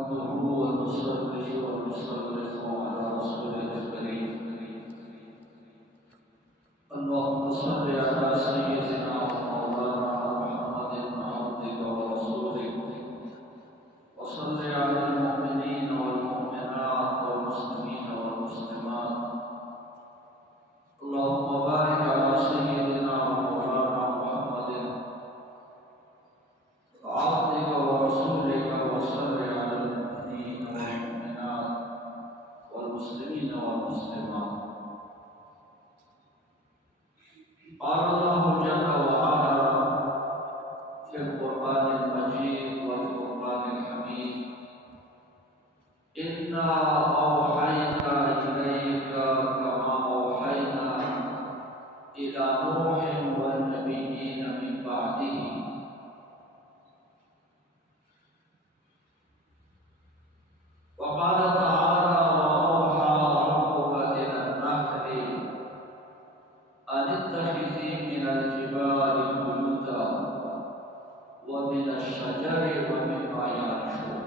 نحمده ونصلي ونسلم على رسوله الكريم. اللهم صل على سيدنا ومولانا محمد عبدك ورسولك، وصل على المؤمنين والمؤمنات والمسلمين والمسلمات. اللهم بارك على سيدنا ومولانا محمد عبدك ورسولك، وصل على المؤمنين والمؤمنات والمسلمين والمسلمات. قال الله جل وعلا في القرآن المجيد والقرآن الحميد: إنا أوحينا إليك كما أوحينا إلى نوح والنبيين من بعده. وقال تعالى: وأوحى ربك إلى النحل أن اتخذي من الجبال بيوتا ومن الشجر ومما يعرشون.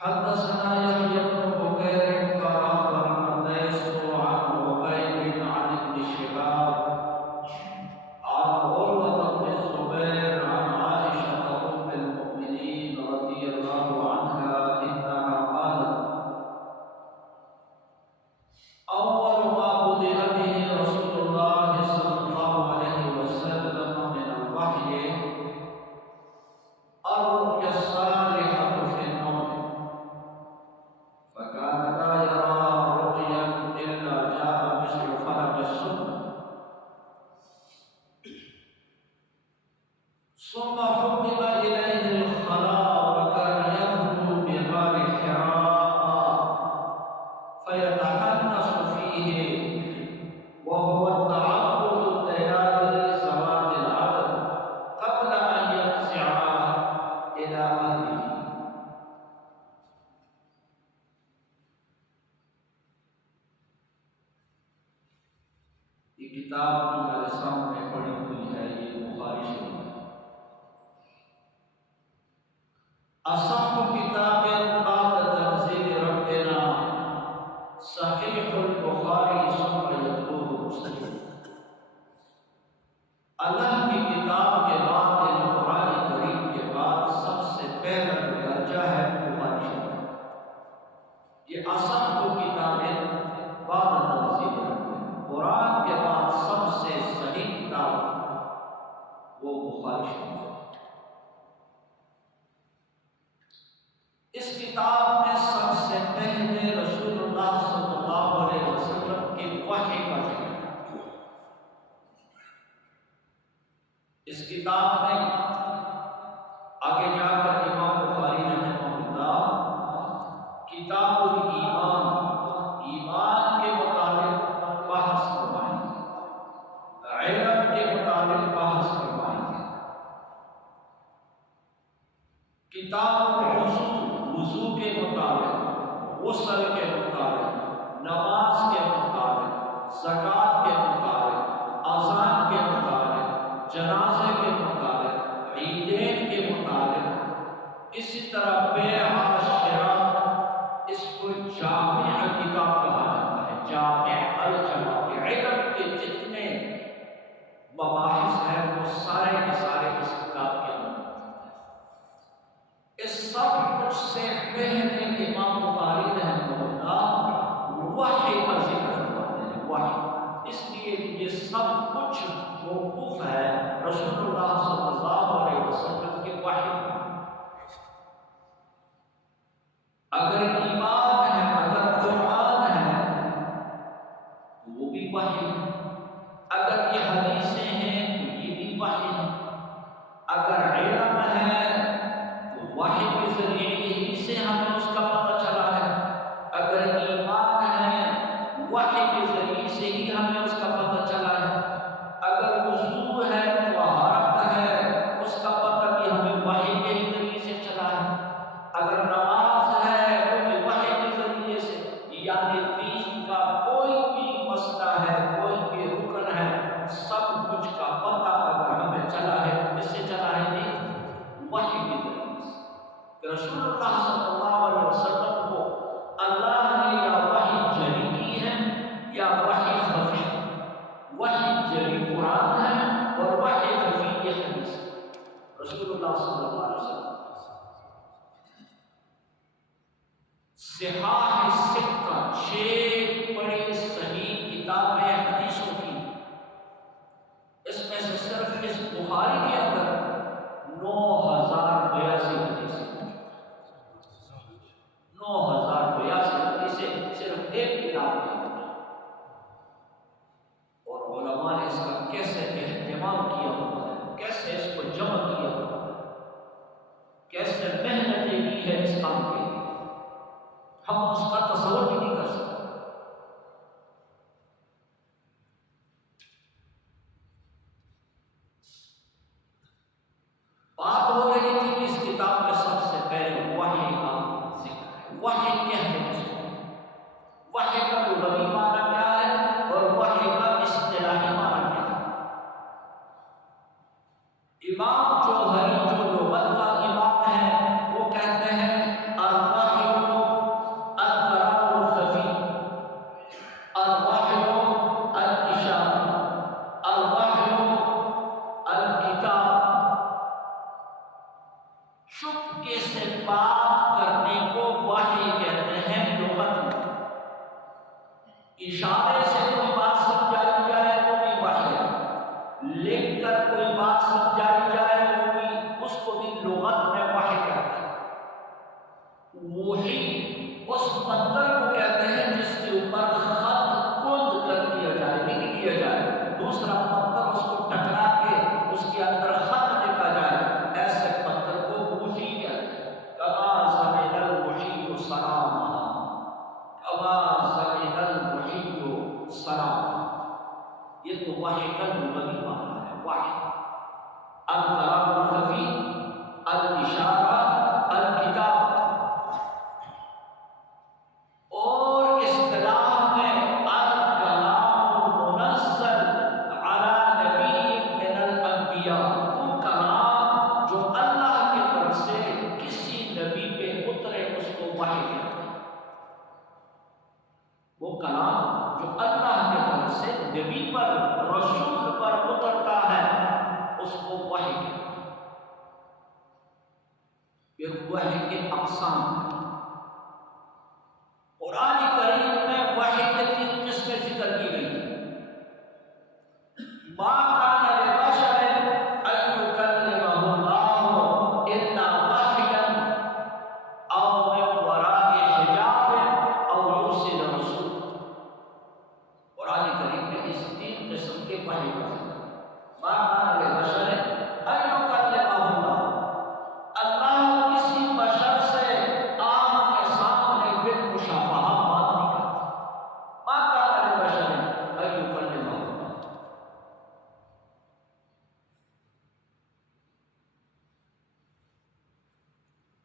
حدثنا يحيى بن بكير قال أخبرنا الليث عن عقيل عن ابن شهاب عن عروة بن الزبير عن عائشة أم المؤمنين رضي الله عنها إنها قالت: أول ما بدأ به رسول الله صلى الله عليه وسلم من الوحي الرؤيا الصالحة في النوم، فكان لا يرى رؤيا إلا جاء مثل فلق الصبح. ثم حبب إليه الخلاء، وكان يخلو بغار حراء فيتحنس فيه، وهو التعبد الليالي ذوات العدد قبل أن يفزع إلى أهله. یہ کتاب جو میرے سامنے پڑھی ہوئی ہے یہ بخاری شریف ہے. اصح کتاب بعد تنزیل ربنا صحیح البخاری ثم یتلوہ مسلم. اللہ کی کتاب کے بعد یعنی قرآن کریم کے بعد سب سے پہلا درجہ ہے بخاری شریف. یہ اصح کتابیں بعد تنزیل ربنا، قرآن کے بعد سب سے صحیح کتاب وہ بخاری شریف ہے. اس کتاب میں سب سے پہلے رسول اللہ صلی اللہ علیہ وسلم کی وحی کا ذکر ہے. اس کتاب میں آگے جا کر امام بخاری رحمہ اللہ کتاب الایمان، ایمان کے متعلق بحث فرمائیں گے، علم کے متعلق بحث فرمائیں گے. کتاب الوضو، وضو کے مطابق، غسل کے مطابق، نماز کے مطابق، زکوٰۃ کے مطابق، اذان کے مطابق، جنازے کے مطابق، عیدین کے مطابق، اسی طرح بیع و شراء، اس کو جامع کتاب کہا جاتا ہے. جامع الجامع، علم کے جتنے مباحث ہیں وہ سارے کے سارے اس کتاب کے اندر. اس سب کچھ سے پہلے امام بخاری رحمہ اللہ وحی کا ذکر فرماتے ہیں. وحی اس لیے یہ سب کچھ موقوف ہے رسول اللہ صلی اللہ علیہ وسلم کے وحی. اگر ایمان ہے، اگر قرآن ہے تو وہ بھی وحی ہے. اگر یہ حدیثیں ہیں تو یہ بھی وحی ہے. اگر علم ہے وحی کے ذریعے یہی سے ہمیں اس کا پتہ چلا ہے. اگر ایمان ہے وحی کے ذریعے سے ہی ہمیں اس کا پتہ چلا ہے. اللہ صلی اللہ علیہ وسلم صحاح سکہ 6 بڑی صحیح کتابیں حدیثوں کی، اس میں سے صرف اس بخاری کے اندر 9082 حدیثیں، 9082 حدیثیں صرف ایک کتاب میں، اور علماء نے اس کا کیسے اہتمام کیا ہوا ہے، کیسے اس کو جمع کیا ہوا ہے، کیسے محنتیں کی ہے اس کام کے لیے، ہم اس کا تصور بھی نہیں کر سکتے۔ بات ہو رہی تھی کہ اس کتاب میں سب سے پہلے وحی کا ذکر ہے۔ وحی کہتے ہیں اس کو، وحی کا لغوی معنی کیا ہے اور وحی کا اصطلاحی معنی کیا ہے؟ امام جوہری جو لغت کا امام ہے وہ کہتے ہیں الوحی الکلام الخفی، الوحی الاشارہ، الوحی الکتاب، چپکے سے بات کرنے کو وحی کہتے ہیں لغت میں، اشارے سے کوئی بات سمجھائی جائے وہ بھی وحی ہے، لکھ کر کوئی بات سمجھائی جائے وہ بھی، اس کو بھی لغت میں وحی کہتے ہیں۔ وحی اس پتھر کو کہتے ہیں جس کے اوپر خط کند کر دیا جائے، لکھ دیا جائے، دوسرا پتھر اس کو ٹکرا کے اس کے اندر خط لکھا جائے، ایسے پتھر کو وحی کہتے ہیں۔ کما زمن الوحی سلاما، کما زمن الوحی سلاما، یہ تو وحی کا لغوی معنی ہے۔ وحی الکلام الخفی، الاشارہ، الکتاب، اور اصطلاح میں الکلام المنزل علی نبی من الانبیاء، وہ کلام جو اللہ کی طرف سے کسی نبی پہ اترے اس کو وحی کہتے ہیں۔ وہ کلام جو اللہ کی طرف سے نبی پر، رسول پر اترتا ہے اس کو وحی کہتے ہیں۔ پھر وحی کے اقسام ہیں۔ قرآن کریم میں وحی کے 3 قسمیں ذکر کی گئی ہیں۔ ما کان لبشر ان یکلمہ اللہ الا وحیا او من وراء حجاب او یرسل رسول۔ قرآن کریم میں اس 3 قسم کے وحی کا ذکر ہے۔ ما کان لبشر ان یکلمہ اللہ، اللہ کسی بشر سے آمنے سامنے بالمشافہہ بات نہیں کرتا۔ ما کان لبشر ان یکلمہ اللہ،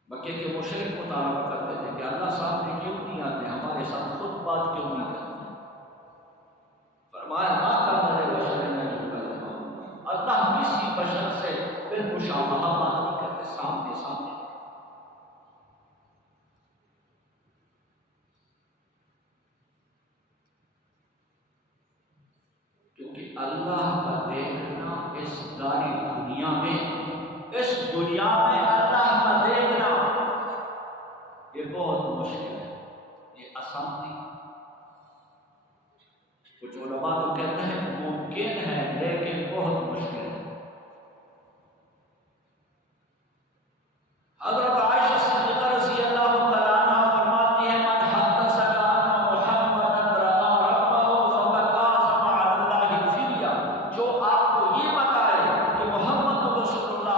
مکے کے مشرک مطالبہ کرتے تھے کہ اللہ سامنے کیوں نہیں آتے، ہمارے ساتھ خود بات کیوں نہیں کرتے؟ فرمایا ما کان لبشر ان یکلمہ اللہ، اللہ کسی بشر سے بالمشافہہ بات نہیں کرتے، سامنے سامنے۔ کیونکہ اللہ کا دیکھنا اس داری دنیا میں، اس دنیا میں اللہ کا دیکھنا یہ بہت مشکل ہے، یہ آسان نہیں۔ کچھ علماء تو کہتے ہیں ممکن ہے لیکن بہت مشکل ہے۔ حضرت عائشہ صدیقہ رضی اللہ تعالیٰ عنہ فرماتی ہے من حدثک ان محمدا رأى ربہ فقد اعظم علی اللہ الفدیہ، جو آپ کو یہ بتائے کہ محمد رسول اللہ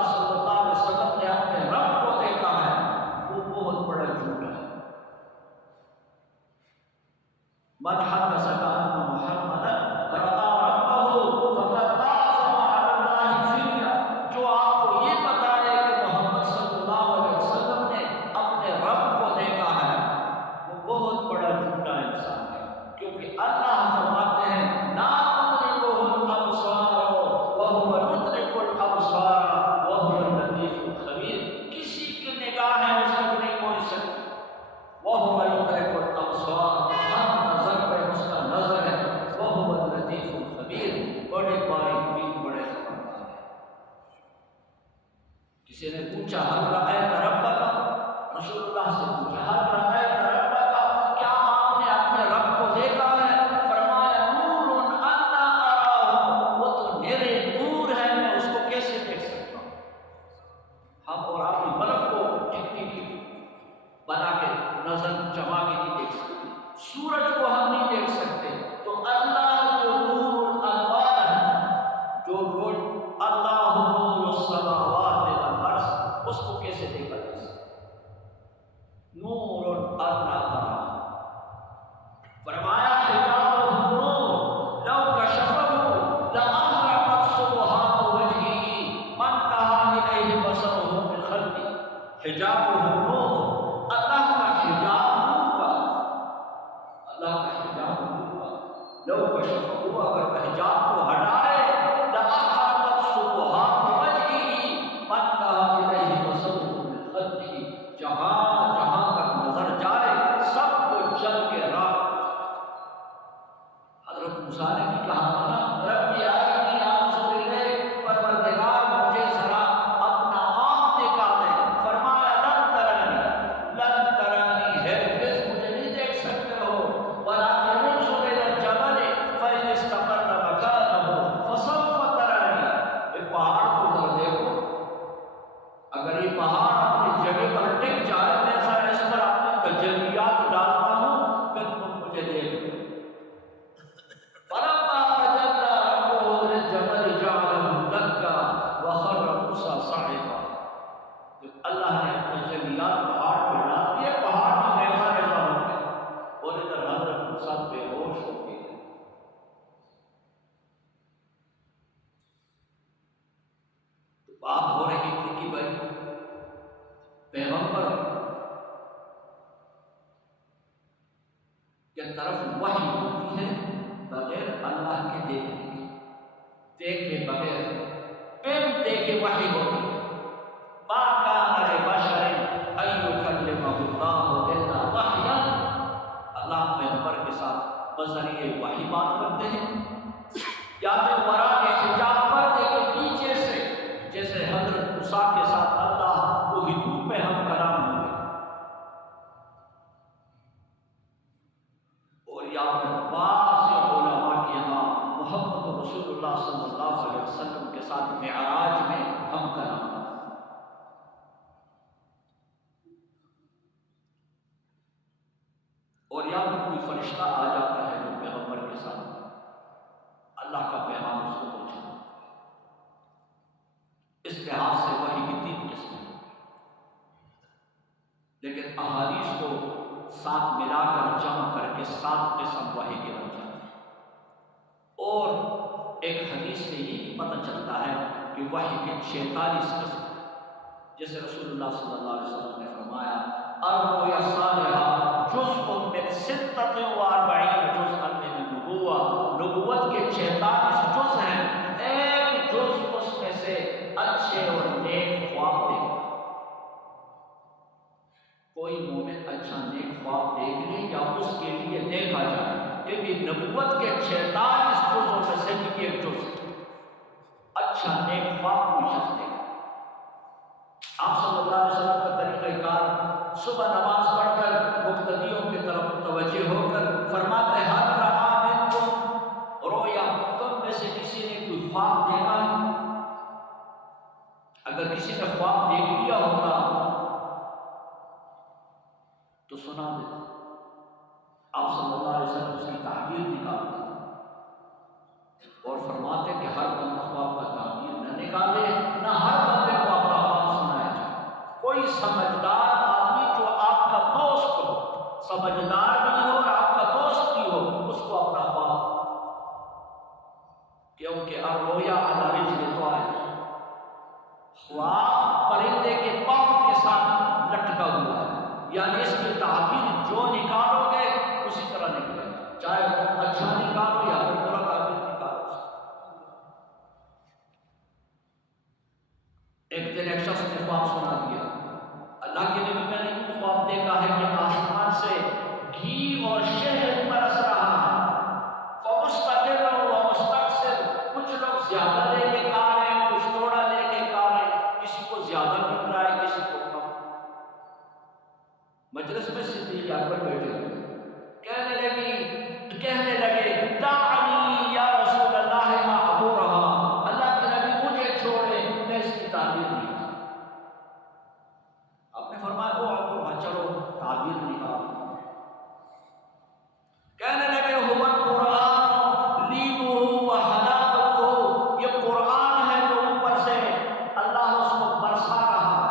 کسی نے پوچھا ہل رأیت ربک، رسول اللہ سے پوچھا ہل رأیت ربک، کیا آپ نے اپنے رب کو دیکھا ہے؟ فرمایا نور انا اراہ، وہ تو میرے نور ہے، میں اس کو کیسے دیکھ سکتا ہوں؟ ہم اور آپ نے بلب کو ٹکٹی بنا کے نظر جما کے نہیں دیکھ سکتے، سورج کو ہم نہیں دیکھ سکتے، تو اللہ جو نور الانوار ہے، جو روز اللہ نور السماوات والارض، اس کو کیسے دیکھا جا سکتا؟ نور انا اراہ، فرمایا حجابہ نور لو کشفہ لأحرقت سبحات وجهه ما انتهى إلیہ بصرہ من خلقہ، حجابہ نور، اللہ کا حجاب نور کا، اللہ کا حجاب نور کا، لو کشفہ، اگر حجاب کو ہٹائے، لأحرقت سبحات وجهه ما انتهى إلیہ بصرہ من خلقہ، جہاں جہاں تک نظر جائے سب کو جل کے راک۔ حضرت موسیٰ نے بھی کہا نا ربی ارنی انظر الیک، پروردگار مجھے ذرا اپنا آنکھ دکھا دے، فرمایا لن ترانی، ہرگز مجھے نہیں دیکھ سکتے ہو، ولکن انظر الی الجبل فإن استقر مکانہ فسوف ترانی، یہ پہاڑ کو ذرا دیکھو، اگر یہ پہاڑ اپنی جگہ پر ٹک جائے، میں ذرا اس پر اپنے تجلیات ڈالتا ہوں، پھر تم مجھے دیکھ لو۔ فلما تجلى ربه للجبل جعله دكا وخر موسى صعقا، جب اللہ نے اپنے تجلیات پہاڑ پہ ڈال دیے، پہاڑ میں نیزہ نیزہ ہو گیا، اور ادھر حضرت موسیٰ بے ہوش ہو گئے۔ تو بات ہو رہی تھی کہ بھائی پیغمبر کے طرف وحی ہوتی ہے بغیر اللہ کے دیکھنے کی، دیکھے بغیر، بن دیکھے وحی ہوتی ہے۔ ما کان لبشر ان یکلمہ اللہ الا وحیا، اللہ پیغمبر کے ساتھ بذریعہ وحی بات کرتے ہیں، یا پھر وراء حجاب پردے کے پیچھے سے، جیسے حضرت موسیٰ کے ساتھ اللہ کو حدود میں ہم کلام ہوئے، اور یا پھر بعض علماء کے یہاں محمد رسول اللہ صلی اللہ علیہ وسلم کے ساتھ معراج میں ہم کلام ہوئے۔ اور یا پھر کوئی فرشتہ آ جاتا ہے جو پیغمبر کے ساتھ اللہ کا پیغام اس کو پہنچاتا ہے۔ اس لحاظ سے وحی کی تین قسمیں ہیں، لیکن احادیث کو ساتھ ملا کر جمع کر کے 7 قسم وحی کے بن جاتے ہیں۔ اور ایک حدیث سے یہ پتہ چلتا ہے کہ وحی کے 46 قسم، جیسے رسول اللہ صلی اللہ علیہ وسلم نے فرمایا الرؤیا الصالحہ جزء من 46 جزءا من النبوہ، نبوت کے 46 جز ہیں، ایک جز اس میں سے اچھے اور نیک خواب دیکھنا۔ کوئی مومن اچھا نیک خواب دیکھ لے یا اس کے لیے دیکھا جائے، یہ بھی نبوت کے 46 جزوں میں سے بھی ایک جز ہے۔ اچھا نیک خواب کوئی شخص دیکھا، آپ صلی اللہ علیہ وسلم کا طریقہ کار صبح نماز پڑھ کر مقتدیوں کی طرف متوجہ ہو کر فرماتے ہیں ہر رہا منکم رویا، تم میں سے کسی نے کوئی خواب دیکھا؟ اگر کسی نے خواب دیکھ لیا ہوگا تو سنا دیتا، آپ صلی اللہ علیہ وسلم اس کی تعبیر نکالتے اور فرماتے کہ ہر بندہ خواب کا تعبیر نہ نکالے، نہ ہر بندے کو اپنا خواب سنایا جائے۔ کوئی سمجھدار آدمی جو آپ کا دوست ہو، سمجھدار بھی ہو اور آپ کا دوست بھی ہو، اس کو اپنا خواب، کیونکہ الرؤیا علی رجل طائر، خواب پرندے کے پاؤں کے ساتھ لٹکا ہوا ہے، یعنی اس کی تعبیر جو نکالو گے اسی طرح نکلے، چاہے اچھا نکالو یا پھر برا تعبیر نکالو۔ ایک دن ایک شخص نے خواب سنا دیا، اللہ کے نبی میں نے خواب دیکھا ہے کہ آسمان سے گھی اور شہد برس رہا ہے، فمستقر و مستقصر، کچھ لوگ زیادہ لے کے کھا رہے ہیں، کچھ تھوڑا لے کے کھا رہے ہیں، کسی کو زیادہ مجلس میں صدیق اکبر بیٹھے ہوئے، کہنے لگے دعنی یا رسول اللہ اعبرها، اللہ کے نبی مجھے چھوڑے، میں اس کی تعبیر نہیں کروں۔ آپ نے فرمایا وہ اعبرها، چلو تعبیر نہیں کروں۔ کہنے لگے هو القرآن لیمه وحلاوته، یہ قرآن ہے جو اوپر سے اللہ اس کو برسا رہا ہے،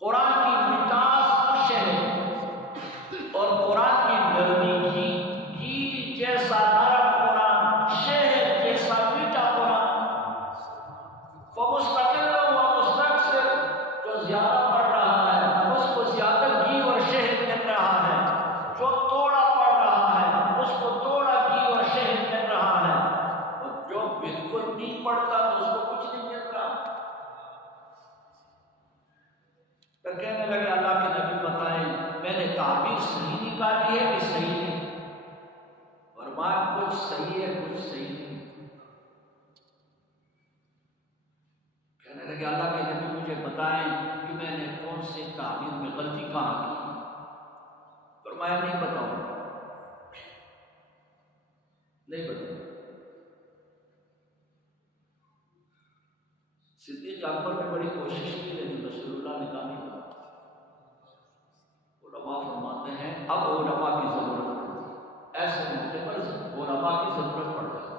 قرآن کی مٹاس شہد اور قرآن کی نرمی گھی جیسا نرم قرآن، شہد جیسا میٹھا قرآن، فمستقل و مستقصر، جو زیادہ پڑھ رہا ہے اس کو زیادہ گھی اور شہد مل رہا ہے، جو توڑا پڑھ رہا ہے اس کو توڑا گھی اور شہد مل رہا ہے، اور جو بالکل نہیں پڑھتا تو اس کو کچھ نہیں مل رہا۔ پھر کہنے لگے اللہ کے نبی بتائیں میں نے تعبیر صحیح نکالی ہے کہ صحیح نہیں؟ فرمایا کچھ صحیح ہے کچھ صحیح نہیں۔ کہنے لگے اللہ کے نبی مجھے بتائیں کہ میں نے کون سے تعبیر میں غلطی کہاں کی؟ فرمایا نہیں بتاؤں، نہیں بتاؤں۔ صدیق اکبر نے بڑی کوشش کی لیکن رسول اللہ نے کہا نہیں بتا۔ علماء فرماتے ہیں اب علماء کی ضرورت پڑتی، ایسے موقع پر علماء کی ضرورت پڑ جاتی۔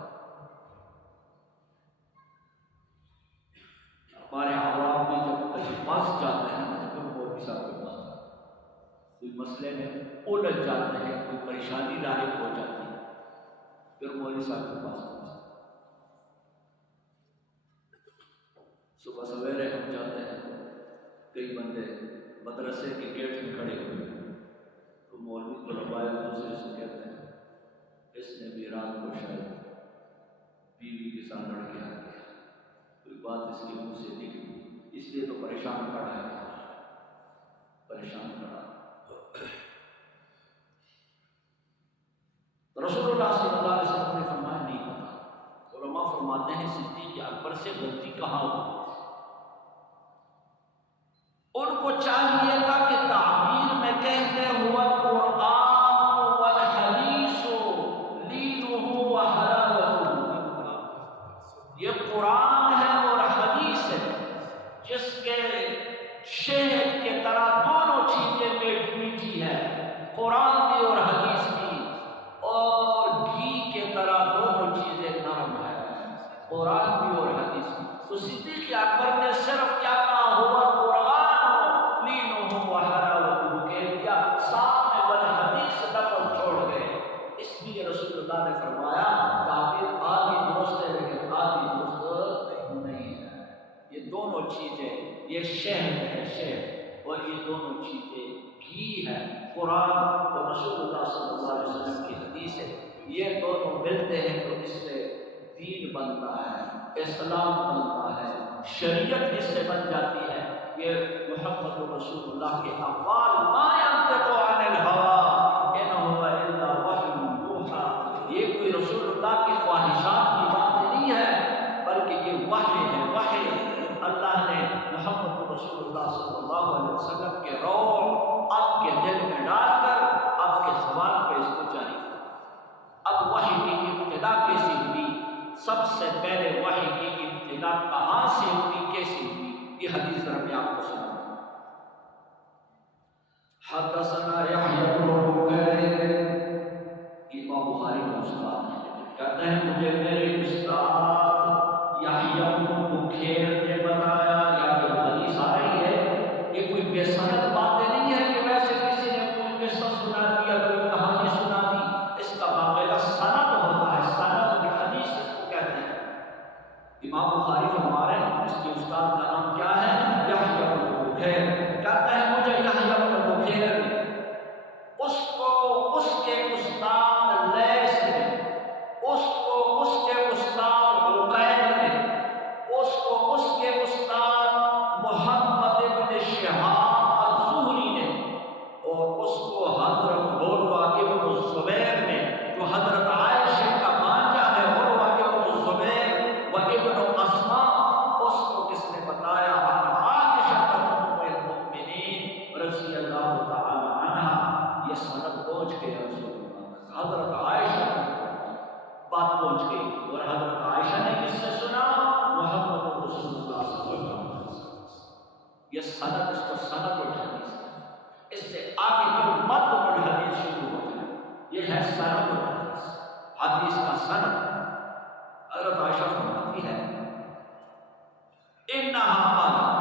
ہمارے عوام میں جب کہیں پاس جاتے ہیں تو مولوی صاحب کے پاس جاتے ہیں، کوئی مسئلے میں الجھ جاتے ہیں، کوئی پریشانی لاحق ہو جاتی ہے، پھر مولوی صاحب کے پاس پہنچتے ہیں۔ صبح سویرے ہم جاتے ہیں، کئی بندے مدرسے کے گیٹ میں کھڑے ہوئے تو مولوی طلباء دوسرے سے کہتے ہیں اس نے بھی رات کو شاید بیوی کے ساتھ لڑ کے آ گیا، کوئی بات اس کے منہ سے نکلی، اس لیے تو پریشان کھڑا ہے، پریشان کھڑا۔ رسول اللہ صلی اللہ علیہ وسلم نے فرمایا نہیں پتا۔ علماء فرماتے ہیں صدیق اکبر سے غلطی کہاں ہوئی؟ ان کو چاہیے تھا کہ تعبیر میں کہتے ہوا قرآن والحدیث لینہ وحلاوتہ، یہ قرآن ہے اور حدیث ہے جس کے شہد کے طرح دونوں چیزیں میٹھی میٹھی ہے، قرآن بھی اور حدیث بھی، اور گھی کے طرح دونوں چیزیں نرم ہے، قرآن بھی اور حدیث بھی۔ تو صدیق اکبر نے صرف کیا کہا ہوا قرآن لینہ وحلاوتہ کہہ دیا، سامنے والحدیث لفظ چھوڑ گئے۔ اس لیے رسول اللہ نے فرمایا تعبیر آدھی درست ہے لیکن آدھی درست نہیں ہے، یہ دونوں چیزیں، یہ شہد ہے شہد، اور یہ دونوں چیزیں گھی ہے، قرآن اور رسول اللہ صلی اللہ علیہ وسلم کی حدیث ہے، یہ دونوں ملتے ہیں تو اس سے دین بنتا ہے، اسلام بنتا ہے، شریعت اس سے بن جاتی ہے۔ یہ محمد رسول اللہ کے اقوال ما ينطق عن الهوى ان هو الا وحی یوحی، یہ کوئی رسول اللہ کی خواہشات کی بات نہیں ہے بلکہ یہ وحی ہے، وحی اللہ نے محمد رسول اللہ صلی اللہ علیہ وسلم کے روح آپ کے دل میں ڈال کر آپ کے زبان پہ اس کو جاری کیا۔ اب وحی کی ابتدا کیسی ہوئی؟ سب سے پہلے وحی کی ابتدا کہاں سے ہوئی، کیسی ہوئی؟ یہ حدیث ذرا میں آپ کو سناؤں۔ حدثنا یحییٰ بن بکیر، امام بخاری کا استاد ہے، کہتے ہیں مجھے میرے استاد یحییٰ بن بکیر نے بتایا، یا جو حدیث آ رہی ہے یہ کوئی بے سند باتیں نہیں ہے کہ ویسے کسی نے کوئی قصہ سنا دیا، کوئی کہانی سنا دی، اس کا باقاعدہ سند ہوتا ہے، سند الحدیث اس کو کہتے ہیں۔ امام بخاری فرما رہے ہیں اس کے استاد کا نام کیا ہے؟ یحییٰ بن بکیر۔ کہتا ہے مجھے یحییٰ بن بکیر نے اس کو اس کے استاد لیث نے، اس کو اس کے استاد عقیل نے، اس کو اس سند، اس کو سند الحدیث، اس سے آگے پھر متن الحدیث شروع ہو جائے، یہ ہے سند الحدیث، حدیث کا سند۔ حضرت عائشہ فرماتی ہے انہا قالت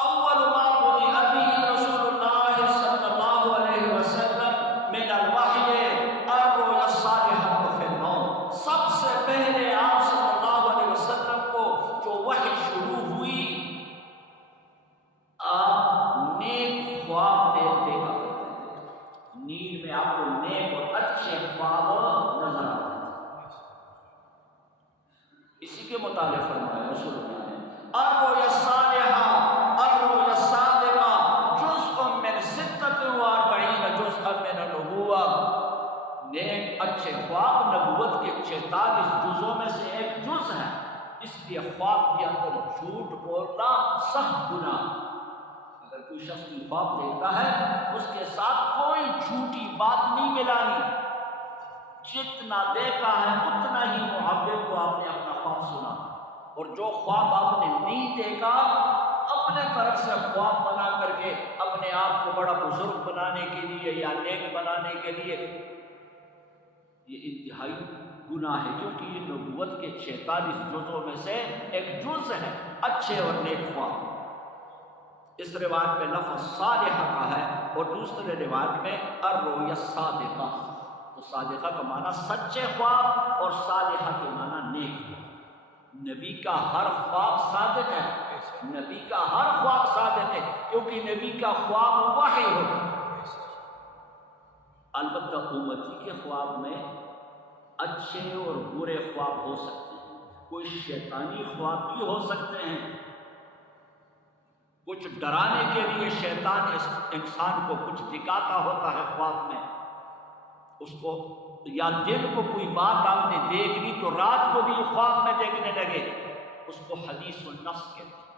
اول ما بدأ به رسول اللہ صلی اللہ علیہ وسلم من الوحی الرؤیا الصالحۃ فی النوم، سب سے پہلے آپ صلی اللہ علیہ وسلم کو جو وحی شروع ہوئی، آپ نیک خواب دیکھا کرتے تھے، نیند میں آپ کو نیک اور اچھے خواب نظر آتے تھے۔ اسی کے متعلق فرمایا رسول اللہ نے الرؤیا الصالحہ الرؤیا الصادقہ جزء من 46 جزءا من النبوہ، نیک اچھے خواب نبوت کے 46 جزوں میں سے ایک جز ہے، اس لیے خواب کے اندر جھوٹ بولنا سخت گناہ۔ اگر کوئی شخص بھی خواب دیتا ہے اس کے ساتھ کوئی جھوٹی بات نہیں ملانی، جتنا دیکھا ہے اتنا ہی محبت کو آپ نے اپنا خواب سنا، اور جو خواب آپ نے نہیں دیکھا اپنے طرف سے خواب بنا کر کے اپنے آپ کو بڑا بزرگ بنانے کے لیے یا نیک بنانے کے لیے، یہ انتہائی گناہ ہے، کیونکہ یہ نبوت کے 46 جزوں میں سے ایک جز ہے، اچھے اور نیک خواب۔ اس روایت میں لفظ صالحہ کا ہے اور دوسرے روایت میں الرؤیا الصادقہ، تو صادقہ کا معنی سچے خواب اور صالحہ کے معنی نیک خواب۔ نبی کا ہر خواب صادق ہے، نبی کا ہر خواب صادق ہے، کیونکہ نبی کا خواب وحی ہوتا ہے۔ البتہ امتی کے خواب میں اچھے اور برے خواب ہو سکتے ہیں، کوئی شیطانی خواب بھی ہو سکتے ہیں، کچھ ڈرانے کے لیے شیطان انسان کو کچھ دکھاتا ہوتا ہے خواب میں، اس کو یا دن کو کوئی بات آپ نے دیکھ لی تو رات کو بھی خواب میں دیکھنے لگے، اس کو حدیث النفس کہتے ہیں،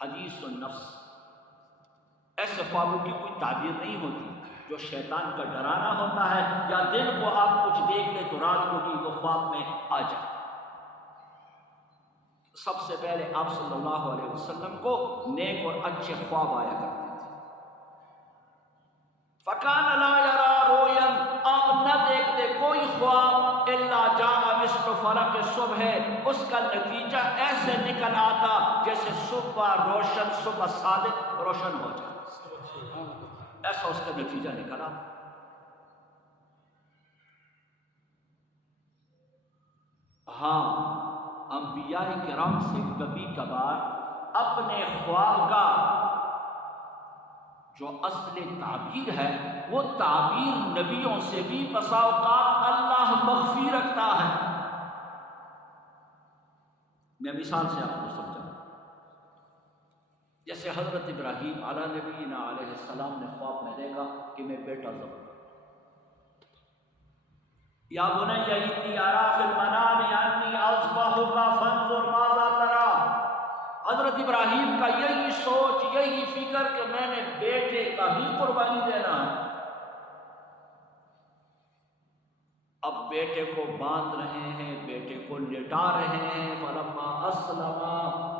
حدیث النفس۔ ایسے خوابوں کی کوئی تعبیر نہیں ہوتی، جو شیطان کا ڈرانا ہوتا ہے، یا دن کو آپ کچھ دیکھ لیں تو رات کو بھی وہ خواب میں آ جائے۔ سب سے پہلے آپ صلی اللہ علیہ وسلم کو نیک اور اچھے خواب آیا کرتے تھے۔ فَكَانَ لَا يَرَى رُؤْيًا، آپ نہ دیکھتے کوئی خواب إِلَّا جَاءَ مِثْلُ فَلَقِ الصُّبْحِ، اس کا نتیجہ ایسے نکل آتا جیسے صبح روشن، صبح صادق روشن ہو جائے، ایسا اس کا نتیجہ نکل آتا۔ ہاں، انبیاء کرام سے کبھی کبھار اپنے خواب کا جو اصل تعبیر ہے وہ تعبیر نبیوں سے بھی بسا اوقات اللہ مخفی رکھتا ہے۔ میں مثال سے آپ کو سمجھاؤں، جیسے حضرت ابراہیم علیہ نبینا علیہ السلام نے خواب میں دیکھا کہ میں بیٹا ذبح، یا بنی انی اری فی المنام انی اذبحک فانظر ماذا تری، حضرت ابراہیم کا یہی سوچ، یہی فکر کہ میں نے بیٹے کا بھی قربانی دینا ہے۔ اب بیٹے کو باندھ رہے ہیں، بیٹے کو لٹا رہے ہیں، فلما اسلم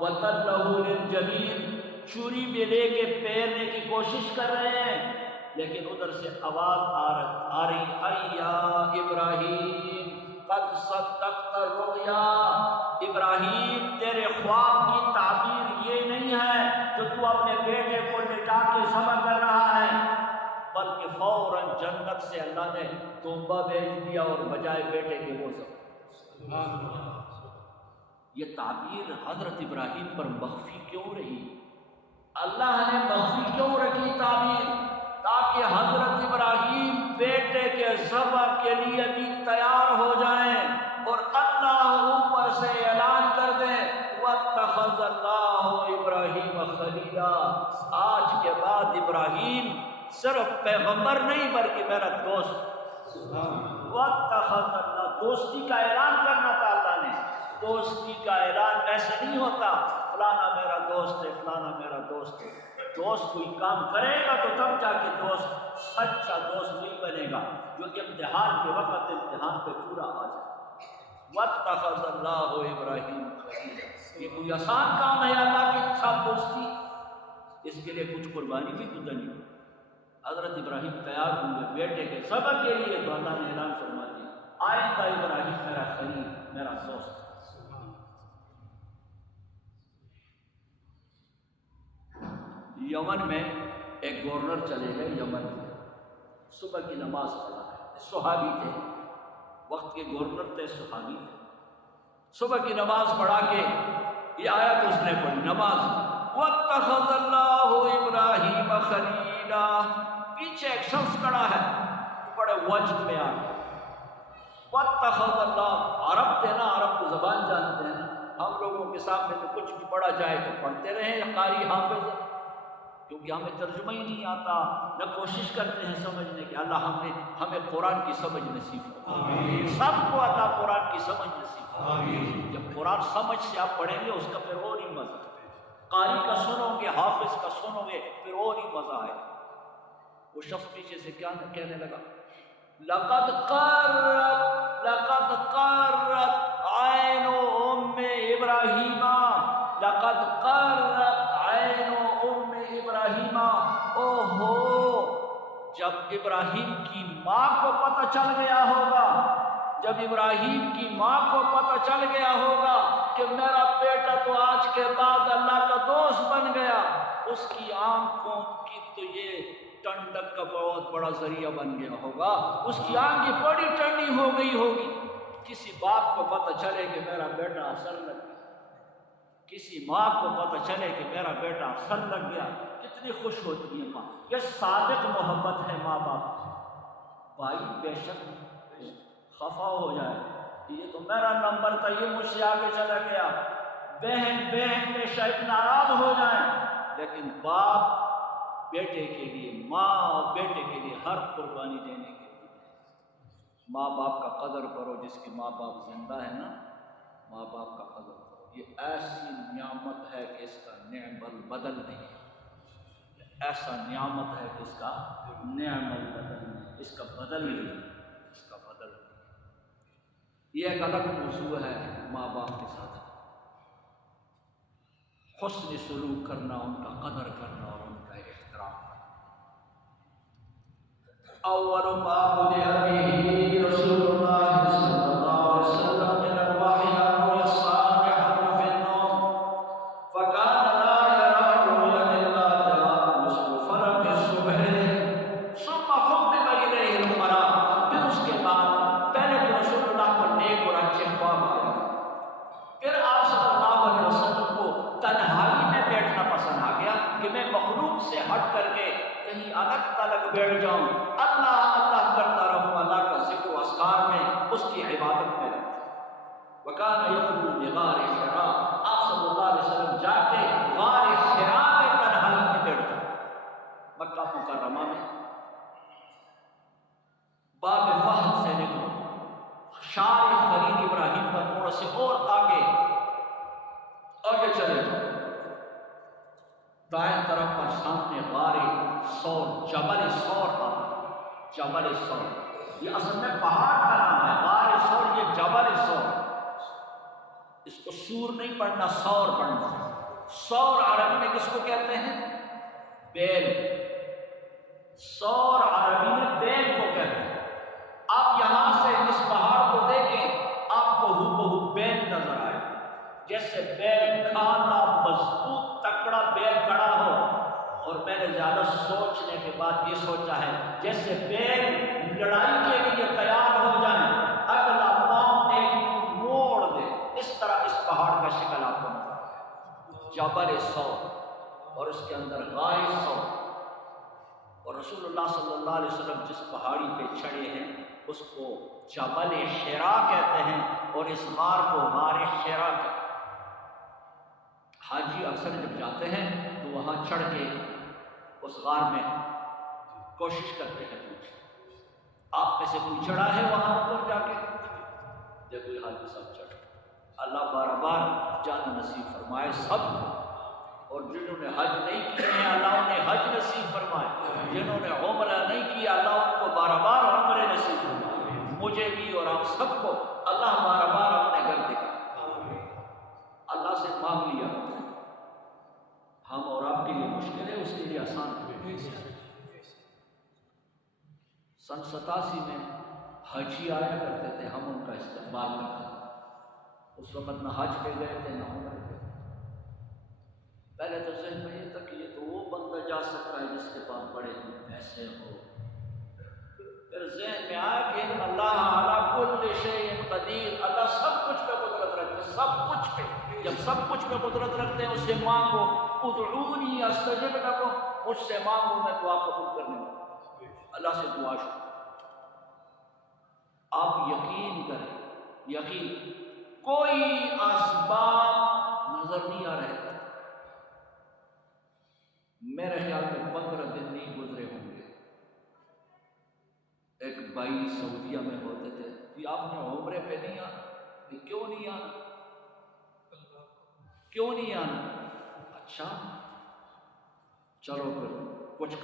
وتلہ للجبین، چھری بھی لے کے پھیرنے کی کوشش کر رہے ہیں، لیکن ادھر سے آواز آ رہی ایا ابراہیم قد صدقت الرؤیا، ابراہیم تیرے خواب کی تعبیر یہ نہیں ہے جو تو اپنے بیٹے کو لٹا کے ذبح کر رہا ہے، بلکہ فوراً جنت سے اللہ نے توبہ بھیج دیا اور بجائے بیٹے کے وہ ذبح۔ یہ تعبیر حضرت ابراہیم پر مخفی کیوں رہی؟ اللہ نے مخفی کیوں رکھی تعبیر؟ تاکہ حضرت ابراہیم بیٹے کے ذبح کے لیے بھی تیار ہو جائیں، اور اللہ اوپر سے اعلان کر دیں وَاتَّخَذَ اللَّهُ إِبْرَاهِيمَ خَلِيلًا، آج کے بعد ابراہیم صرف پیغمبر نہیں بلکہ میرا دوست۔ وَاتَّخَذَ اللَّهُ، دوستی کا اعلان کرنا تھا اللہ نے، دوستی کا اعلان ایسے نہیں ہوتا فلانا میرا دوست ہے، فلانا میرا دوست ہے۔ دوست کوئی کام کرے گا تو تب جا کے دوست سچا دوست نہیں بنے گا، جو امتحان کے وقت امتحان پہ پورا آ جائے۔ وَاتَّخَذَ اللَّهُ إِبْرَاهِيمَ خَلِيلًا، یہ کوئی آسان کام ہے اللہ کی ساتھ دوستی؟ اس کے لیے کچھ قربانی بھی تو دینی. حضرت ابراہیم تیار ہوئے بیٹے کے صبر کے لیے، تو اللہ نے اعلان فرما دیا آئندہ ابراہیم میرا خلیل، میرا دوست. یمن میں ایک گورنر چلے گئے، یمن میں صبح کی نماز پڑھا ہے، صحابی تھے، وقت کے گورنر تھے، صحابی تھے. صبح کی نماز پڑھا کے یہ آیت اس نے پڑھی نماز، وَاتَّخَذَ اللَّهُ إِبْرَاهِيمَ خَلِيلًا. پیچھے ایک شخص کھڑا ہے، بڑے وجد میں آ گیا. وَاتَّخَذَ اللَّهُ، عرب تھے نا، عرب کو زبان جانتے ہیں. ہم لوگوں کے سامنے تو کچھ بھی پڑھا جائے تو پڑھتے رہیں، قاری حافظ، کیونکہ ہمیں ترجمہ ہی نہیں آتا، نہ کوشش کرتے ہیں سمجھنے کی. اللہ ہمیں قرآن کی سمجھ نصیب فرمائے، سب کو اللہ قرآن کی سمجھ نصیب فرمائے. جب قرآن سمجھ سے آپ پڑھیں گے اس کا پھر اور ہی مزہ ہے. قاری کا سنو گے، حافظ کا سنو گے، پھر اور ہی مزہ آئے. وہ شخص پیچھے سے کیا کہنے لگا، لقد قرت عین ام ابراہیم، لقد قرت عین ام ابراہیم. او ہو، جب ابراہیم کی ماں کو پتہ چل گیا ہوگا، جب ابراہیم کی ماں کو پتہ چل گیا ہوگا کہ میرا بیٹا تو آج کے بعد اللہ کا دوست بن گیا، اس کی آنکھوں کی تو یہ ٹنڈک کا بہت بڑا ذریعہ بن گیا ہوگا، اس کی آنکھیں بڑی ٹھنڈی ہو گئی ہوگی. کسی باپ کو پتہ چلے کہ میرا بیٹا اثر لگ گیا، کسی ماں کو پتہ چلے کہ میرا بیٹا اثر لگ گیا، کتنی خوش ہوتی ہے ماں. یہ صادق محبت ہے ماں باپ کی. بھائی بے شک خفا ہو جائے، یہ تو میرا نمبر تھا، یہ مجھ سے آگے چلا گیا. بہن بے شک ناراض ہو جائیں، لیکن باپ بیٹے کے لیے، ماں اور بیٹے کے لیے ہر قربانی دینے کے لیے. ماں باپ کا قدر کرو، جس کے ماں باپ زندہ ہے نا، ماں باپ کا قدر کرو. یہ ایسی نعمت ہے کہ اس کا نعم البدل نہیں ہے، ایسا نعمت ہے کہ اس کا نعم البدل نہیں، اس کا بدل نہیں، اس کا بدل نہیں. یہ ایک الگ موضوع ہے ماں باپ کے ساتھ حسن سلوک کرنا، ان کا قدر کرنا اور ان کا احترام کرنا. اول ما بدأ به رسول اللہ صلی اللہ علیہ وسلم من الوحی انه الصالح في النوم فكان لا يرى رؤيا الا جاء نصف فلق الصبح ثم حبب اليه المنام. پھر اس کے بعد پہلے تو رسول اللہ کو نیک اور اچھے خواب آیا، پھر آپ صلی اللہ علیہ وسلم کو تنہائی میں بیٹھنا پسند آ گیا کہ میں مخلوق سے ہٹ کر کے کہیں الگ تلگ بیٹھ جاؤں، اللہ اللہ کرتا رہوں، اللہ کا ذکر و اذکار میں، اس کی عبادت میں رہتا. وَكَانَ يَخْرُجُ لِغَارِ حِرَاء، آپ صلی اللہ علیہ وسلم جا کے غار حراء میں تنہائی میں بیٹھ جاتے. مکہ مکرمہ میں باب فہد سے نکلو، شار خلیل ابراہیم پر تھوڑا سے اور آگے چلے جاؤ، دائیں طرف پر سامنے غار ثور، جبل ثور آتا. جبل ثور یہ اصل میں پہاڑ کا نام ہے، غار ثور یہ جبل ثور. اس کو سور نہیں پڑھنا، ثور پڑھنا. ثور عربی میں کس کو کہتے ہیں؟ بیل. ثور عربی میں بیل کو کہتے ہیں. آپ یہاں سے اس پہاڑ کو دیکھیں، آپ کو ہو بیل نظر آئے، جیسے بیل کھانا مضبوط تکڑا بیل کڑا ہو. اور میں نے زیادہ سوچنے کے بعد یہ سوچا ہے جیسے بیل لڑائی کے لیے تیار ہو جائیں، اگلا پاؤں ایک موڑ دے، اس طرح اس پہاڑ کا شکل آپ کو نظر آئے. جبل ثور اور اس کے اندر غار ثور. اور رسول اللہ صلی اللہ علیہ وسلم جس پہاڑی پہ چڑھے ہیں اس کو جبل حراء کہتے ہیں، اور اس غار کو غار حراء کہتے ہیں. حاجی اکثر جب جاتے ہیں تو وہاں چڑھ کے اس غار میں کوشش کرتے ہیں پوچھیں، آپ میں سے کوئی چڑھا ہے وہاں اوپر جا کے؟ جب کوئی حاجی صاحب چڑھ، اللہ بار بار جان نصیب فرمائے سب کو. اور جنہوں نے حج نہیں کیے ہیں اللہ انہیں حج نصیب فرمائے، جنہوں نے عمرہ نہیں کیا اللہ ان کو بار بار عمرے نصیب فرمائے. مجھے بھی اور آپ سب کو اللہ بار بار اپنے گھر دکھائے. اللہ سے مانگ لیا ہم اور آپ کے لیے مشکل ہے، اس کے لیے آسان ہے۔ سن 87 میں حجی آیا کرتے تھے، ہم ان کا استقبال کرتے تھے۔ اس وقت نہ حج پہ گئے تھے نہ عمرہ پہ۔ پہلے تو ذہن میں یہ تھا کہ یہ تو وہ بندہ جا سکتا ہے جس کے پاس بڑے پیسے ہو۔ پھر ذہن میں آیا کہ اللہ علی کل شیء قدیر، اللہ سب کچھ پہ قدرت رکھتے ہیں، سب کچھ پہ۔ جب سب کچھ پہ قدرت رکھتے ہیں، اس سے مانگو، ادعونی استجب لکم، مجھ سے مانگو میں دعا قبول کرنے والا۔ اللہ سے دعا شروع۔ آپ یقین کریں، یقین، کوئی اسباب نظر نہیں آ رہے تھے۔ میرے خیال میں 15 دن نہیں گزرے ہوں گے، ایک بھائی سعودیہ میں ہوتے تھے کہ آپ نے عمرے پہ نہیں آنا؟ کیوں نہیں آنا؟ کیوں نہیں آنا؟ اچھا چلو پھر کچھ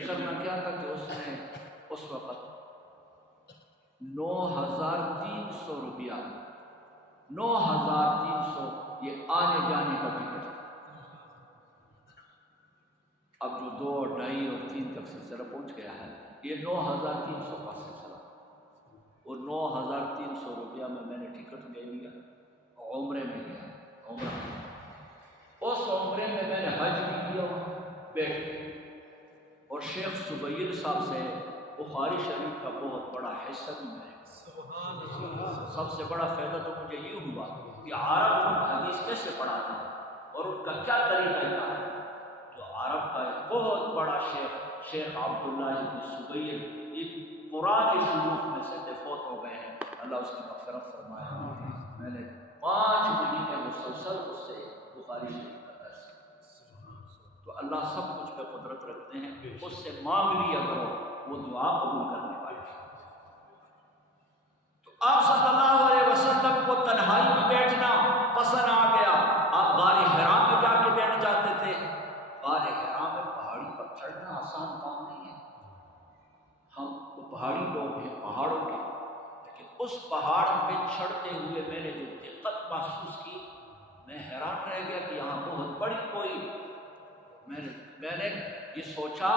کرنا کیا تھا کہ اس نے اس وقت 9300 روپیہ، 9300 یہ آنے جانے کا ٹکٹ تھا۔ اب جو 2 اور 2.5 اور 3 تک سلسلہ پہنچ گیا ہے، یہ 9300 کا سلسلہ۔ وہ 9300 روپیہ میں نے ٹکٹ لے لیا، عمرے میں گیا، عمرہ۔ اس عمرے میں نے حج بھی کیا بیٹھ، اور شیخ سبیر صاحب سے بخاری شریف کا بہت بڑا حصہ بھی میں نے۔ سب سے بڑا فائدہ تو مجھے یہ ہوا کہ عرب حدیث کیسے پڑھاتے ہیں اور ان کا کیا طریقہ کیا ہے۔ جو عرب کا ایک بہت بڑا شیخ عبداللہ بن سبیر، ایک پرانے شیوخ میں سے فوت ہو گئے ہیں، اللہ اس کی مغفرت فرمائے۔ میں نے 5 مہینے مسلسل اس سے بخاری شریف کا درس کیا۔ تو اللہ سب کچھ پہ قدرت رکھتے ہیں، اس سے مانگ لیا کرو، وہ دعا قبول کرنے والی ہے۔ تو آپ صلی اللہ علیہ وسلم کو تنہائی میں بیٹھنا پسند آ گیا۔ آپ غار حرا میں جا کے بیٹھ جاتے تھے۔ غار حرا میں پہاڑی پر چڑھنا آسان کام نہیں ہے، ہم تو پہاڑی لوگ ہیں، پہاڑوں کے، لیکن اس پہاڑ پہ چڑھتے ہوئے میں نے جو دقت محسوس کی، میں حیران رہ گیا کہ یہاں بہت بڑی کوئی، میں نے یہ سوچا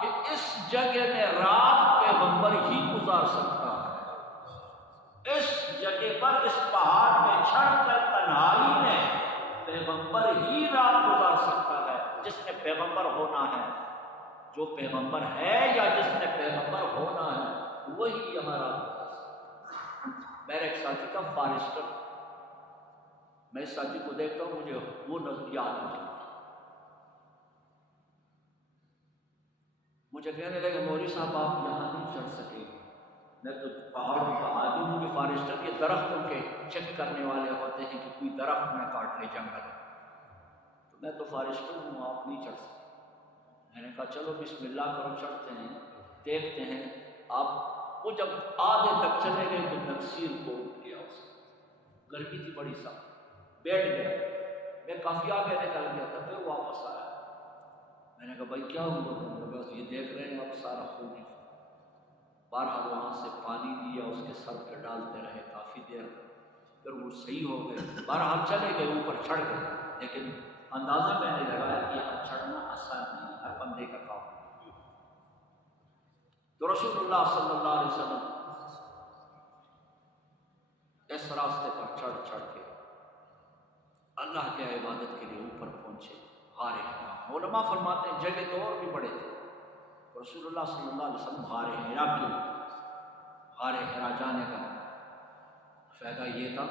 کہ اس جگہ میں رات پیغمبر ہی گزار سکتا ہے۔ اس جگہ پر، اس پہاڑ پہ چڑھ کر تنہائی میں پیغمبر ہی رات گزار سکتا ہے۔ جس نے پیغمبر ہونا ہے، جو پیغمبر ہے یا جس نے پیغمبر ہونا ہے، وہی یہاں رات گزار سکتا ہے۔ میرے ایک ساتھی کا فارسٹر، میں اس ساتھی کو دیکھتا ہوں، مجھے وہ یاد آ جاتا ہے۔ مجھے کہنے لگے مولوی صاحب آپ یہاں نہیں چڑھ سکے، میں تو پہاڑوں کا عادی ہوں کہ فارسٹر کے درختوں کے چیک کرنے والے ہوتے ہیں کہ کوئی درخت نہ کاٹ لے جنگل، تو میں تو فارسٹر ہوں، آپ نہیں چڑھ سکتے۔ میں نے کہا چلو بسم اللہ کرو، چڑھتے ہیں، دیکھتے ہیں۔ آپ وہ جب آدھے تک چلے گئے تو نکسیر کو اٹھ گیا، اس گرمی تھی بڑی سخت، بیٹھ گیا۔ میں کافی آگے نکل گیا تھا، پھر واپس آیا۔ میں نے کہا بھائی کیا ہوا؟ بس یہ دیکھ رہے ہیں آپ سارا خون ہی۔ بہرحال وہاں سے پانی دیا، اس کے سر پہ ڈالتے رہے کافی دیر، پھر وہ صحیح ہو گئے۔ بہرحال چلے گئے، اوپر چڑھ گئے، لیکن اندازہ میں نے لگایا کہ یہاں چڑھنا آسان نہیں، ہر بندے کا کام۔ تو رسول اللہ صلی اللہ علیہ وسلم اس راستے پر چڑھ کے اللہ کے عبادت کے لیے اوپر پہنچے، غار حرا۔ علماء فرماتے ہیں جگہ تو اور بھی بڑے تھے، رسول اللہ صلی اللہ علیہ وسلم غار حرا کیوں؟ غار حرا جانے کا فائدہ یہ تھا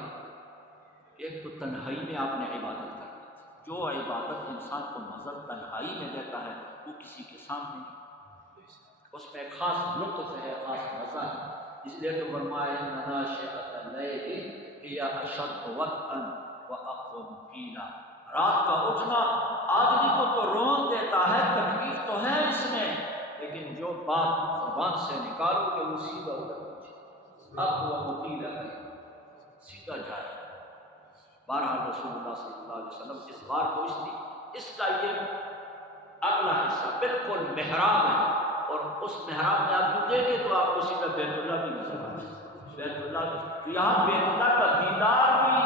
کہ ایک تو تنہائی میں آپ نے عبادت کرنی تھی۔ جو عبادت انسان کو مزہ تنہائی میں دیتا ہے وہ کسی کے سامنے نہیں، اس میں ایک خاص لطف ہے، خاص مزہ ہے۔ اس لیے تو فرمایا ناشئۃ اللیل ہی اشد وطئا واقوم قیلا، رات کا اٹھنا آدمی کو تو رون دیتا ہے، تکلیف تو ہے اس میں، لیکن جو بات زبان سے نکالو گے وہ سیدھا ادھر اقوم قیلا ہے، سیدھا جائے۔ بہرحال رسول اللہ صلی اللہ علیہ وسلم اس بار کو اس کا یہ اگلا حصہ بالکل محراب ہے، اور اس محراب میں آپ جو دیکھیں تو آپ کو سیدھا بیت اللہ بھی نظر آتا ہے۔ بیت اللہ تو یہاں بیت اللہ کا دیدار بھی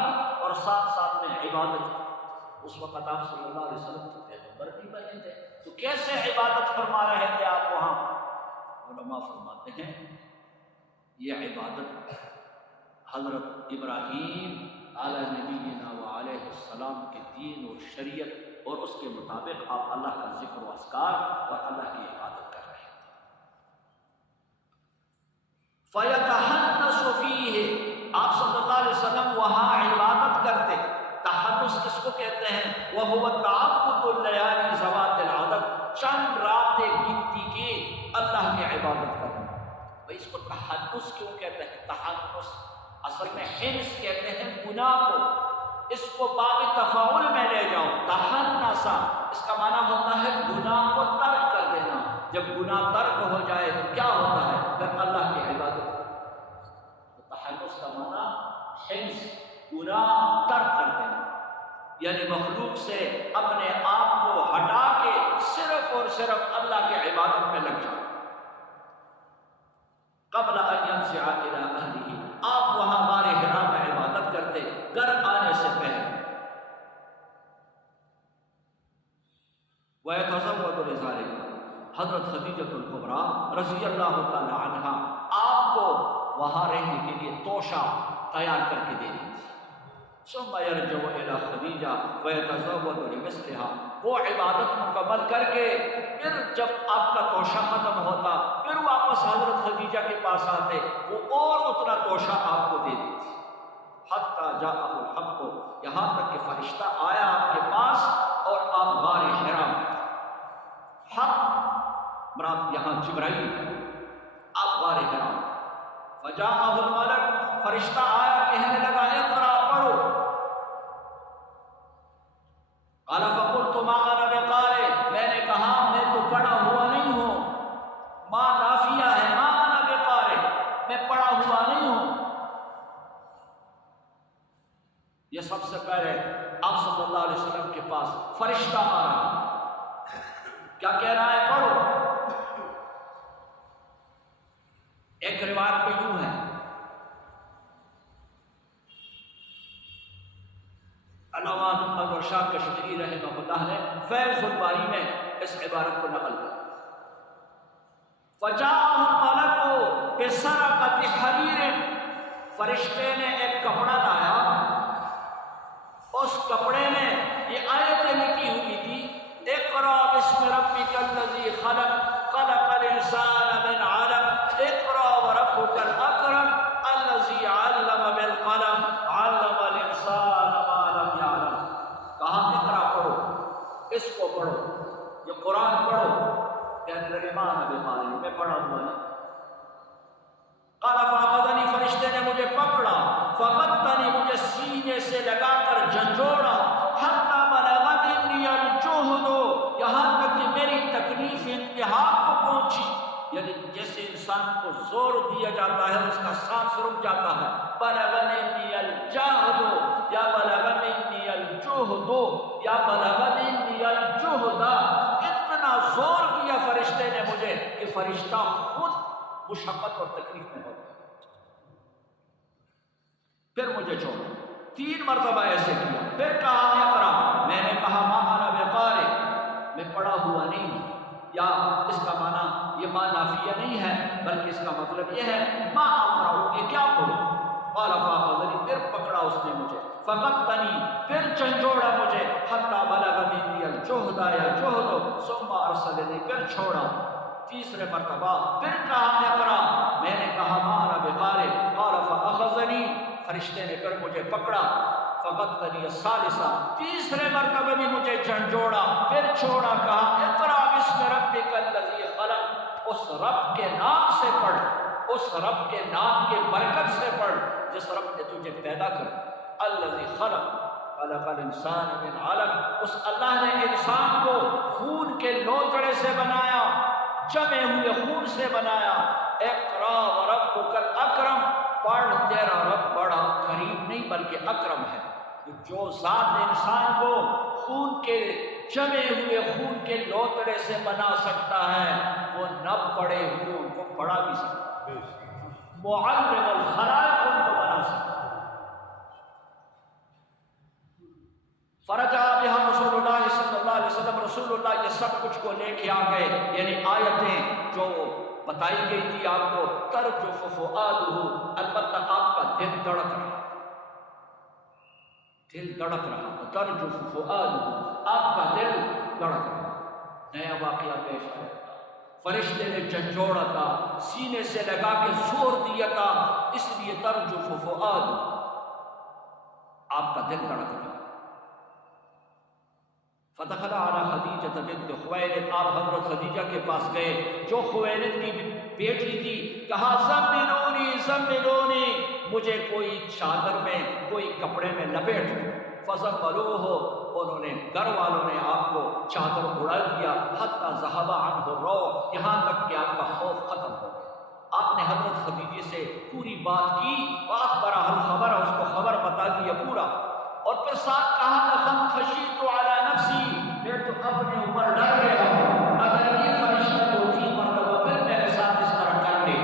اور ساتھ ساتھ میں عبادت، اس وقت آپ صلی اللہ علیہ وسلم تو پیغمبر بھی بنے تھے، تو کیسے عبادت فرما رہے تھے آپ وہاں؟ علماء فرماتے ہیں یہ عبادت حضرت ابراہیم علیہ نبینا و علیہ السلام کے دین اور شریعت اور اس کے مطابق آپ اللہ کا ذکر و اذکار اور اللہ کی عبادت کر رہے ہیں۔ فَيَتَحَنَّسُ فِيهِ، آپ صلی اللہ علیہ وسلم وہاں عبادت کرتے۔ تحنس کس کو کہتے ہیں؟ وَهُوَ تَعَبُّدُ اللَّيَالِي ذَوَاتِ الْعَدَدِ، چند راتیں گنتی کی اللہ کی عبادت کرنا۔ بھئی اس کو تحنس کیوں کہتے ہیں؟ تحنس اصل میں حنس کہتے ہیں گناہ کو، اس کو باب تفاعل میں لے جاؤ، تحنسا اس کا معنی ہوتا ہے گناہ کو ترک کر دینا۔ جب گناہ ترک ہو جائے تو کیا ہوتا ہے؟ پھر اللہ کی عبادت۔ تو تحنس کا معنی حنس، گناہ ترک کر دینا، یعنی مخلوق سے اپنے آپ کو ہٹا کے صرف اور صرف اللہ کی عبادت میں لگ جاؤ۔ قبل ان ينزع الى اهله، آپ وہاں غار حرا میں عبادت کرتے گھر آنے سے پہلے۔ وَيَتَزَوَّدُ لِذَلِكَ، حضرت خدیجہ الکبریٰ رضی اللہ تعالی عنہا آپ کو وہاں رہنے کے لیے توشہ تیار کر کے دے دی تھی۔ ثم يرجع الى خدیجہ ويتزود لمثلها، وہ عبادت مکمل کر کے پھر جب آپ کا توشہ ختم ہوتا پھر واپس حضرت خدیجہ کے پاس آتے، وہ اور اتنا توشہ آپ کو دے دیتی۔ حتی جاءہ الحق، یہاں تک کہ فرشتہ آیا آپ کے پاس اور آپ غار حرا میں تھے۔ حق مراد یہاں جبرائیل، آپ غار حرا میں۔ فجاءہ الملک، فرشتہ آیا کہنے لگا اقرأ، پڑھو۔ قال فقلت ما انا بقارئ، میں نے کہا میں تو پڑھا ہوا نہیں ہوں۔ ما نافیہ ہے، ما انا بقارئ، میں پڑھا ہوا نہیں ہوں۔ یہ سب سے پہلے آپ صلی اللہ علیہ وسلم کے پاس فرشتہ آ رہا ہے، کیا کہہ رہا ہے؟ پڑھو۔ ایک روایت میں یوں ہے، علامہ محمد شاہ کشمیری رحمہ اللہ نے فیض الباری میں اس عبارت کو نقل کیا۔ فجاءہ الملک بسرقۃ حریر، فرشتے نے ایک کپڑا لایا، اس کپڑے میں یہ آیتیں لکھی ہوئی تھی، اقرأ بسم ربک الذی خلق، خلق الانسان من علق، اقرأ وربک الاکرم الذی علم بالقلم، علم الانسان ما لم یعلم۔ کہا اقرأ، پڑھو، اس کو پڑھو، یہ قرآن پڑھو۔ کہنے لگے ماں نبی قارئ، میں پڑھا ہوا نہیں۔ قال فاخذنی، فرشتے نے مجھے پکڑا، فغطنی، مجھے سینے سے لگا کر جھنجھوڑا، حتی بلغ منی الجہد، یہاں تک کہ میری تکلیف انتہا کو پہنچی، یعنی جیسے انسان کو زور دیا جاتا ہے اس کا سانس رک جاتا ہے۔ بلغ منی الجہد یا بلغ منی الجہد یا بلغ منی الجہد، اتنا زور دیا فرشتے نے مجھے کہ فرشتہ خود مشقت اور تکلیف میں ہوتا۔ پھر مجھے چھوڑا، 3 مرتبہ ایسے کیا، پھر کہا اقرأ، میں نے کہا ما انا بقارئ، میں پڑھا ہوا نہیں ہوں۔ یا اس کا معنی یہ ما نافیہ نہیں ہے بلکہ اس کا مطلب یہ ہے ما اقرأ، یہ کیا پڑھوں؟ قال فاخذنی، پھر پکڑا اس نے مجھے، فغطنی، پھر جھنجھوڑا مجھے، حتی بلغ منی الجہد یا جہد، ثم ارسلنی، پھر چھوڑا 3 مرتبہ، پھر کہا اقرأ، میں نے کہا ما انا بقارئ، قال فاخذنی، فرشتے نے پھر مجھے پکڑا، فغطنی الثالثہ، 3 مرتبہ بھی مجھے جھنجھوڑا، پھر چھوڑا، کہا اقرأ بسم ربک الذی خلق، اس رب کے نام سے پڑھ، اس رب کے نام کے برکت سے پڑھ جس رب نے تجھے پیدا کر، الذی خلق، خلق الانسان من علق، اس اللہ نے انسان کو خون کے لوتڑے سے بنایا، جمے ہوئے خون سے بنایا۔ اقرأ وربک الاکرم، پڑھ تیرا رب بڑا کریم نہیں بلکہ اکرم ہے۔ جو ذات انسان کو خون کے جمے ہوئے خون کے لوتڑے سے بنا سکتا ہے وہ نہ پڑے ہوئے ان کو پڑھا بھی سکتا ہے، معلم الخلائق ان کو بنا سکتا ہے۔ فرجع بها رسول اللہ صلی اللہ علیہ وسلم، رسول اللہ یہ سب کچھ کو لے کے آ گئے، یعنی آیتیں جو بتائی گئی تھی آپ کو، ترجف فؤادہ، البتہ آپ کا دل دھڑک رہا، دل دھڑک رہا، ترجف فؤادہ، آپ کا دل دھڑک رہا۔ نیا واقعہ پیش آیا، فرشتے نے جھنجھوڑا تھا، سینے سے لگا کے زور دیا تھا، اس لیے ترجف فؤادہ، آپ کا دل دھڑک رہا۔ فدخل علی خدیجہ بنت خویلد، آپ حضرت خدیجہ کے پاس گئے جو خویلد کی بیٹی تھی، کہا زملونی زملونی، مجھے کوئی چادر میں کوئی کپڑے میں لپیٹ دو۔ فزملوہ، انہوں نے گھر والوں نے آپ کو چادر اڑا دیا، حتی ذہب عنہ الروع، یہاں تک کہ آپ کا خوف ختم ہو گیا۔ آپ نے حضرت خدیجہ سے پوری بات کی، واخبرہ الخبر، اس کو خبر بتا دیا پورا، اور پھر ساتھ کہا لقد خشیت علی نفسی، میں تو اپنے اوپر ڈر گیا ہوں، اگر یہ فرشتہ دو تین مرتبہ پھر میرے ساتھ اس طرح کر لے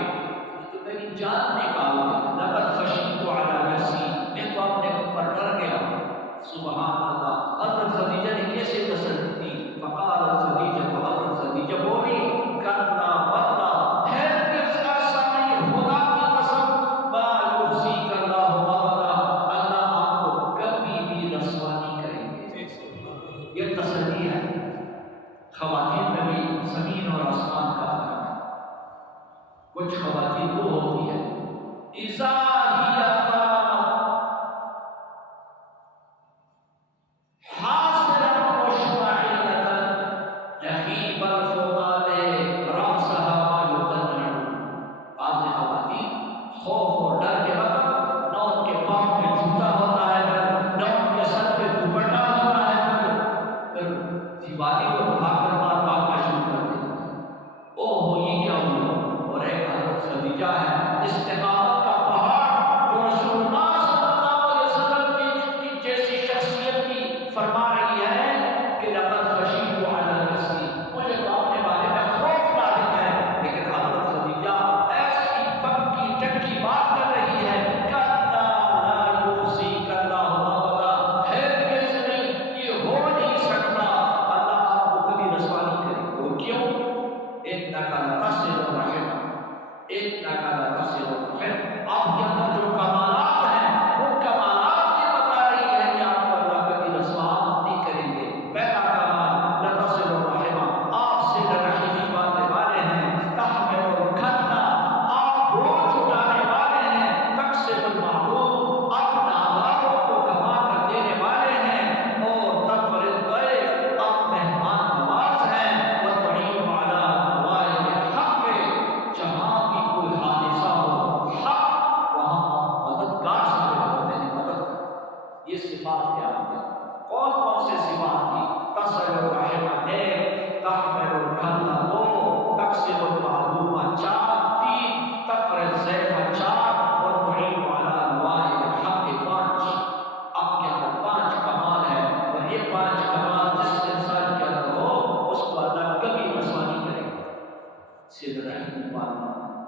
تو میری جان نکال دے۔ لقد خشیت علی نفسی، میں تو اپنے اوپر ڈر گیا ہوں۔ سبحان اللہ، حضرت خدیجہ نے کیسے تسلی دی؟ فقالت خدیجہ، تو حضرت خدیجہ بولی، کلا واللہ، ہرگز ایسا نہیں، خدا کی قسم، ما یخزیک اللہ ابدا، اللہ آپ کو کبھی بھی رسوا نہیں کریں گے۔ یہ تسلی ہے۔ خواتین میں بھی زمین اور آسمان کا فرق ہے۔ کچھ خواتین وہ ہوتی ہے اذا ہی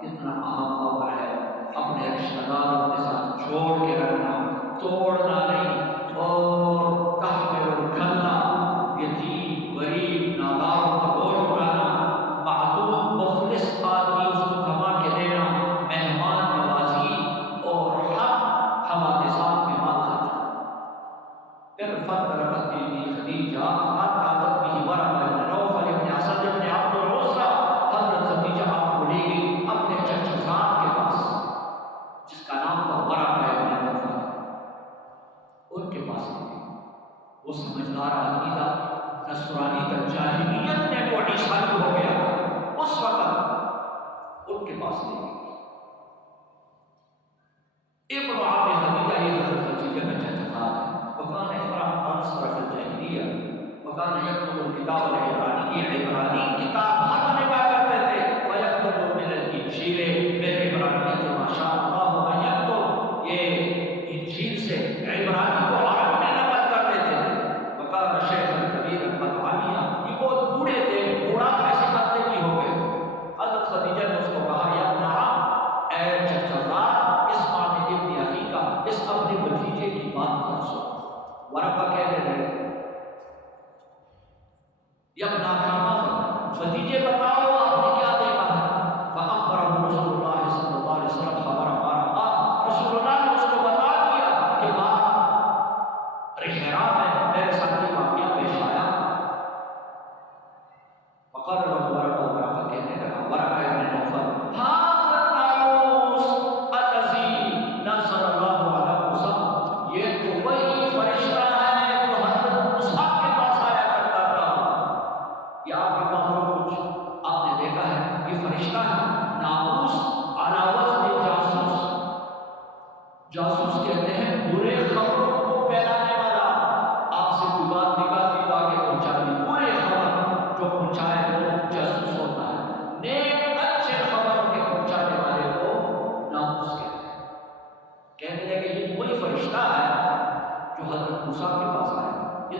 کتنا اہم خبر ہے، اپنے رشتہ داروں کے ساتھ جوڑ کے رکھنا، توڑنا نہیں، اور تحمل الکلہ، یتیم غریب ناداروں کا بوجھ اٹھانا، معدوم مفلس آدمی اس کو کما کے دینا، مہمان نوازی اور حق حوادثات کے مال خرچ۔ پھر فترکت بی خدیجہ حتی عادت بھی ورقہ بن نوفل بن اسد بن عبد العزى، حضرت خدیجہ آپ کو لے گئی اپنے چچا زاد کے پاس جس کا نام تھا ورقہ بن نوفل، ان کے پاس لے گئی۔ وہ سمجھدار آدمی تھا، نصرانی کا، جاہلیت میں وہ عیسائی ہو گیا، اس وقت ان کے پاس لے گئی۔ ابن عم خدیجہ یہ حضرت خدیجہ کا چچا زاد ہے، وكان امرأ أنصر في الجاهلية وكان يكتب الكتاب العبراني، عبرانی کتاب خط نگاہ کرتے تھے، ويكتب من الإنجيل بالعبرانية ما شاء الله أن يكتب، یہ انجیل سے عبرانی کو عرب میں نقل کرتے تھے۔ وكان شيخا كبيرا قد عمي، یہ بہت بوڑھے تھے، بوڑھاپے سے ختم بھی ہو گئے تھے۔ حضرت خدیجہ نے اس کو کہا، یا ابن عم، اے چچا زاد، اسمع من ابن اخیک، اس اپنے بھتیجے کی بات نہ سن۔ ورقہ کہنے لگے،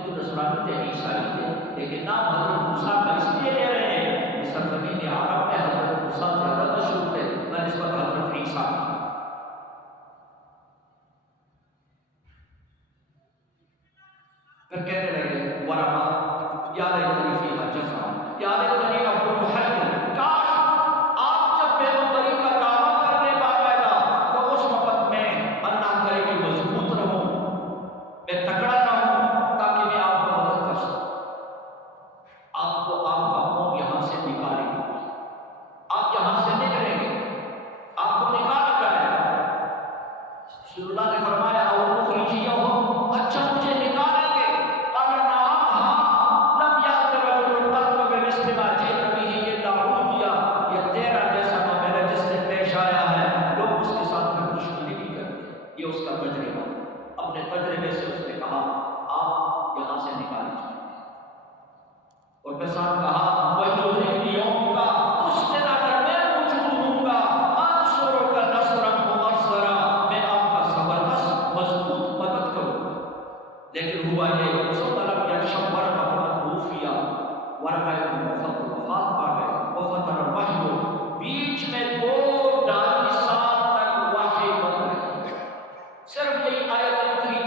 کیونکہ نصرانی تھے، عیسائی تھے، لیکن نام حضرت موسیٰ کا اس لیے لے رہے ہیں کہ سرزمین عرب میں حضرت موسیٰ زیادہ مشہور تھے بنسبت حضرت عیسیٰ کی۔ پھر کہنے لگے ورقہ یا لیتنی فیہا جزا یا لیتنی اکون حیا، کاش آپ جب پیغمبری کا دعویٰ کرنے باقاعدہ تو اس وقت میں اللہ کرے کہ مضبوط رہوں، میں تکڑا نہ ہوں، تاکہ میں آپ کو مدد کر سکوں۔ آپ کو آپ کا قوم یہاں سے نکالے گا، آپ یہاں سے نکلیں گے، آپ کو نکالا جائے گا۔ رسول اللہ نے فرمایا او مخرجیہم، اچھا مجھے نکالیں گے؟ قال نعم ہاں، لم یأت رجل قط بمثل ما جئت به الا عودیا، یہ تیرا جیسا معاملہ جس سے پیش آیا ہے لوگ اس کے ساتھ پھر دشمنی بھی کرتے۔ یہ اس کا تجربہ، اپنے تجربے سے اس نے کہا آپ یہاں سے نکالے جائیں گے۔ اور پھر ساتھ کہا وَيُدْرِكْنِ يَوْمُكَ، اس دن اگر میں موجود ہوں گا انصرک نصرا مؤثرا، میں آپ کا زبردست مضبوط مدد کروں گا۔ لیکن ہوا یہ ثم لم يكشف ورقة توفي، ورقہ وفات پا گئے، وفتر الوحی، بیچ میں 2-2.5 سال تک وحی بند رہی۔ صرف یہی آیت اتری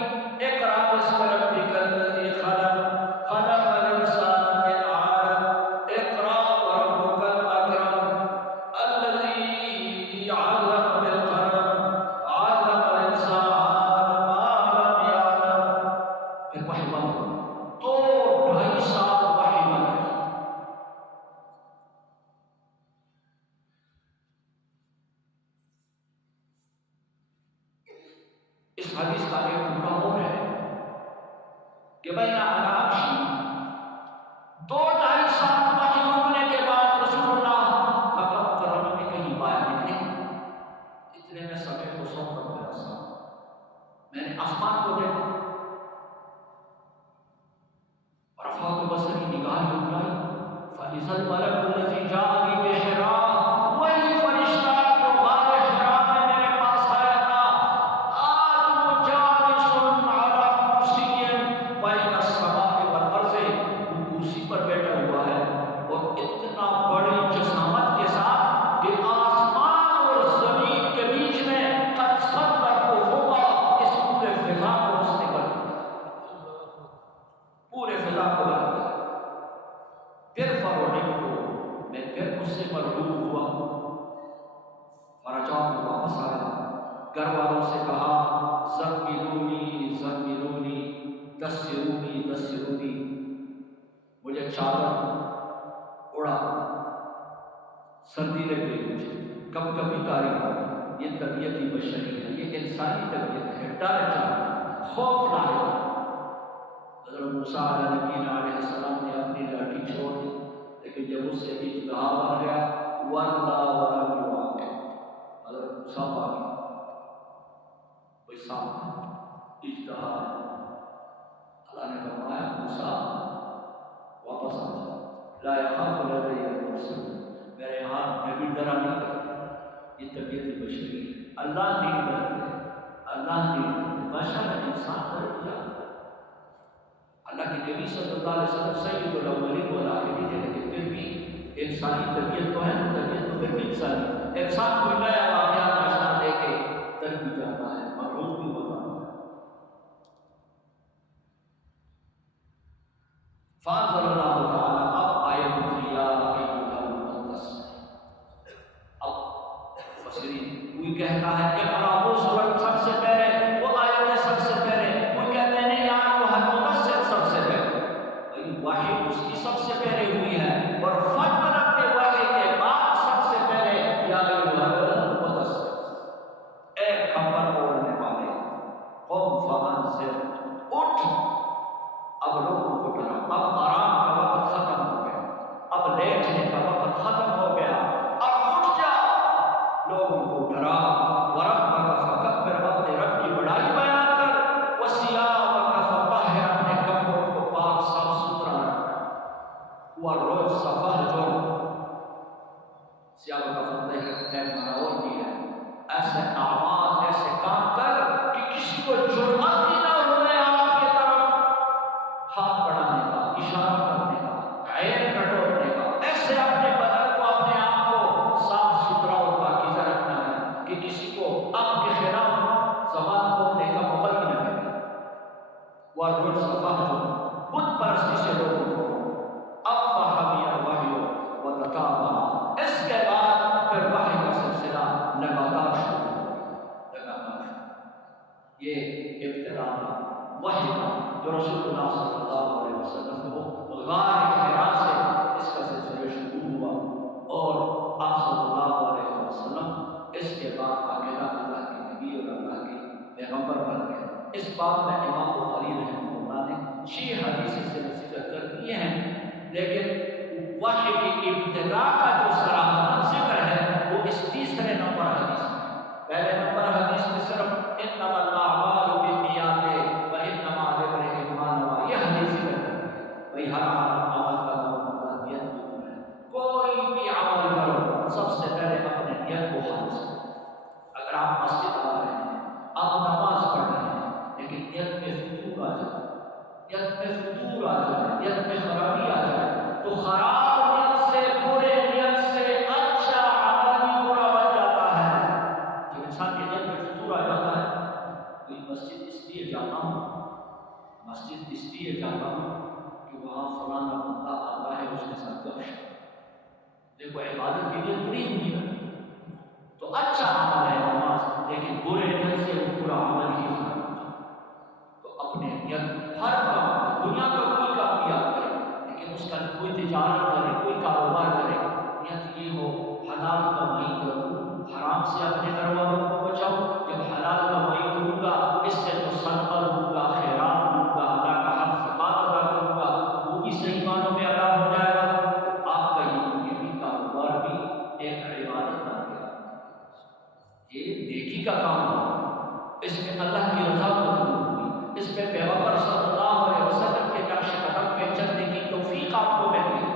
اقرأ باسم ربک الذی خلق، خلق الانسان من علق، اقرأ وربک الاکرم الذی علم بالقلم، علم الانسان ما لم یعلم۔ پھر وحی بند ہو، 2-2.5 سال وحی بند رہی۔ اس حدیث کا ایک ٹکڑا اور ہے کہ بین علی عرشی 2-2.5 سال وحی رکنے کے بعد رسول اللہ مکہ مکرمہ میں کہیں باہر نکلے۔ اتنے میں سمے کو سوپ رب السلام، میں نے آسمان کو دیکھا، رفعت بصری، نگاہ اٹھائی، فاذا الملک الذی جاءنی بحراء، وہی فرشتہ جو غار حراء میں میرے پاس آیا تھا، آج جالس علی کرسی بین السماء والارض، وہ کرسی پر بیٹھا ہوا ہے اور اتنا بڑی جسامت کے ساتھ کہ آسمان اور زمین کے بیچ میں قد صدق افقا، اس پورے فضا کو اس نے بھر دیا، پورے فضا کو بھر دیا۔ پھر فرعون کو میں پھر اس سے مرعوب ہوا، فرجعت واپس آیا، گھر والوں سے کہا زملونی زملونی دسرونی دسرونی، مجھے چادر اڑا، سردی لگ گئی مجھے، کب کبھی تاریخ ہوگی۔ یہ طبیعت ہی بشری ہے، یہ انسانی طبیعت ہے، ڈر جانا، خوف لاحق۔ حضرت موسیٰ علیہ نبینا علیہ السلام نے اپنی لاٹھی چھوڑ دی، لیکن جب اس سے اجتہا بن گیا واللہ ولم یواقع، حضرت موسیٰ آ گیا، کوئی ساتھ اجتہا ہے۔ اللہ نے فرمایا موسیٰ واپس آ جا، لا یخاف لدی المرسلون، میرے ہاتھ میں بھی ڈرا نہیں کرتا، یہ طبیعت بشری ہے، اللہ نہیں ڈرتے، اللہ نہیں ڈرتے، بشر انسان ڈر جاتا ہے۔ اللہ کے نبی صلی اللہ علیہ وسلم سید الاولین والآخرین ہے، لیکن پھر بھی انسانی طبیعت تو ہے، طبیعت تو پھر بھی انسانی، انسان کوئی نیا واقعہ ناشنا دے کے ڈر بھی جاتا ہے، مرعوب بھی ہوتا ہے۔ فانزل اللہ تعالیٰ، اب آیت اتری یا ایھا المدثر، اب مفسرین کوئی کہتا ہے کہ اقرأ وہ سورت سب سے پہلے، وہ آیت سب سے پہلے، کوئی کہتے ہیں نہیں یا ایھا المدثر سب سے پہلے، وحی اس کی سب سے پہلے ہوئی ہے، اور فترت وحی کے بعد سب سے پہلے یا ایھا المدثر، اے کمبل اوڑھنے والے، قم فانذر، اٹھ، اب لوگوں کو ڈرا، اب آرام کا وقت ختم ہو گیا، اب لیٹنے کا وقت ختم ہو گیا، اب اٹھ جا، لوگوں کو ڈرا، وربک فکبر، اپنے رب کی بڑائی بیان کر، وثیابک فطہر، اپنے کپڑوں کو پاک صاف ستھرا رکھ، والرجز فاہجر، ثیابک فطہر ایک معنی اور بھی ہے، ایسے اعمال ایسے کام کر کہ کسی کو جرأت ہی نہ ہوئے آپ کی طرف ہاتھ بڑھانے کا، اشارہ کرنے کا، عین ٹٹولنے کا، ایسے اپنے بدن کو، اپنے آپ کو صاف ستھرا اور پاکیزہ رکھنا ہے کہ کسی کو آپ کے خلاف زبان کھولنے کا موقع بھی نہ ملے۔ وَالرُّجْزَ فَاهْجُرْ، بت پرستی سے لوگوں کو افواہ بِهِ الْوَحْيُ وَتَتَابَعَ، اس کے بعد پھر وحی کا سلسلہ لگاتار شروع ہو، لگاتار شروع۔ یہ ابتدا تھا وحی کا جو رسول اللہ صلی اللہ علیہ وسلم کو غار حرا سے اس کا سلسلہ شروع ہوا، اور آپ صلی اللہ علیہ وسلم اس کے بعد آگے اللہ کے نبی اور اللہ کے پیغمبر بن گئے۔ اس بات میں امام بخاری رحمہ اللہ نے 6 حدیث سے ذکر کر دیے ہیں، لیکن وحی کی ابتدا کا جو صراحتاً ذکر ہے وہ اس تیسرے نمبر حدیث میں۔ پہلے نمبر حدیث میں صرف انما الاعمال بالنیات وانما لامرئ ما نوى، یہ حدیث ذکر کرتی ہے بھئی ہر عمل کا دار نیت کے اوپر ہے، کوئی بھی عمل کرو سب سے پہلے اپنے نیت کو خالص کرو۔ اگر آپ مسجد آ رہے ہیں، آپ نماز پڑھ رہے ہیں، لیکن نیت میں فتور آ جائے، نیت میں فتور آ جائے، نیت میں خرابی آ جائے، تو خراب نیت سے، برے نیت سے اچھا عمل بھی برا بن جاتا ہے۔ جب انسان کے نیت میں فتور آ جاتا ہے، کوئی مسجد اس لیے جاتا ہوں، مسجد اس لیے جاتا ہوں کہ وہاں فلانا بندہ آتا ہے، اس کے ساتھ گفتگو، دیکھو عبادت کے لیے بری ہوئی ہے تو اچھا عمل ہے نماز، لیکن برے نیت سے وہ برا عمل ہی خراب ہو جاتا ہے۔ تو اپنے نیت ہر کام، دنیا کا کوئی کام بھی آپ کریں، لیکن اس کا کوئی تجارت کرے، کوئی کاروبار کرے، نیت یہ ہو حلال کمائی کروں، حرام سے اپنے گھر والوں کو بچاؤ، جب حلال کمائی کروں گا اس سے تو صدقہ دوں گا، خیرات دوں گا، اللہ کا حق زکوٰۃ ادا کروں گا، وہ بھی صحیح معنوں میں ادا ہو جائے گا، تو آپ کا یہ بھی کاروبار بھی ایک عبادت بن گیا، یہ نیکی کا کام ہو، اس میں اللہ کی رضا مطلوب ہوئی، اس میں پیغمبر صلی اللہ علیہ وسلم کے نقش قدم پہ چلنے کی توفیق آپ کو مل گئی۔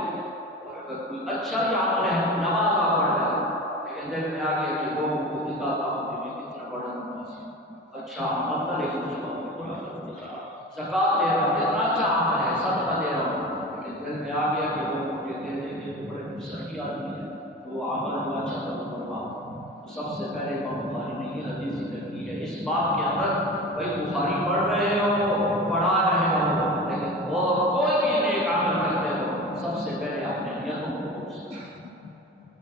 اور اگر کوئی اچھا بھی عمل ہے، نماز آپ پڑھ رہے ہیں، لیکن دل میں آگے کہ لوگوں کو دکھاتا ہوں کہ میں کتنا بڑا نمازی ہوں، اچھا عمل تھا لیکن اس کو زکوٰۃ دے رہا ہوں، کتنا اچھا عمل ہے، صدقہ دے رہا ہوں، لیکن دل میں آ گیا کہ لوگوں کے دے دیں گے تو بڑے صحیح آدمی ہے، وہ عمل جو اچھا تھا وہ برباد۔ سب سے پہلے امام بخاری نے یہ حدیث ذکر کی ہے اس بات کے اندر، بھائی بخاری پڑھ رہے ہو، پڑھا رہے ہو، لیکن اور کوئی بھی نیک عمل کرتے ہو، سب سے پہلے اپنے نیتوں کو درست کرو۔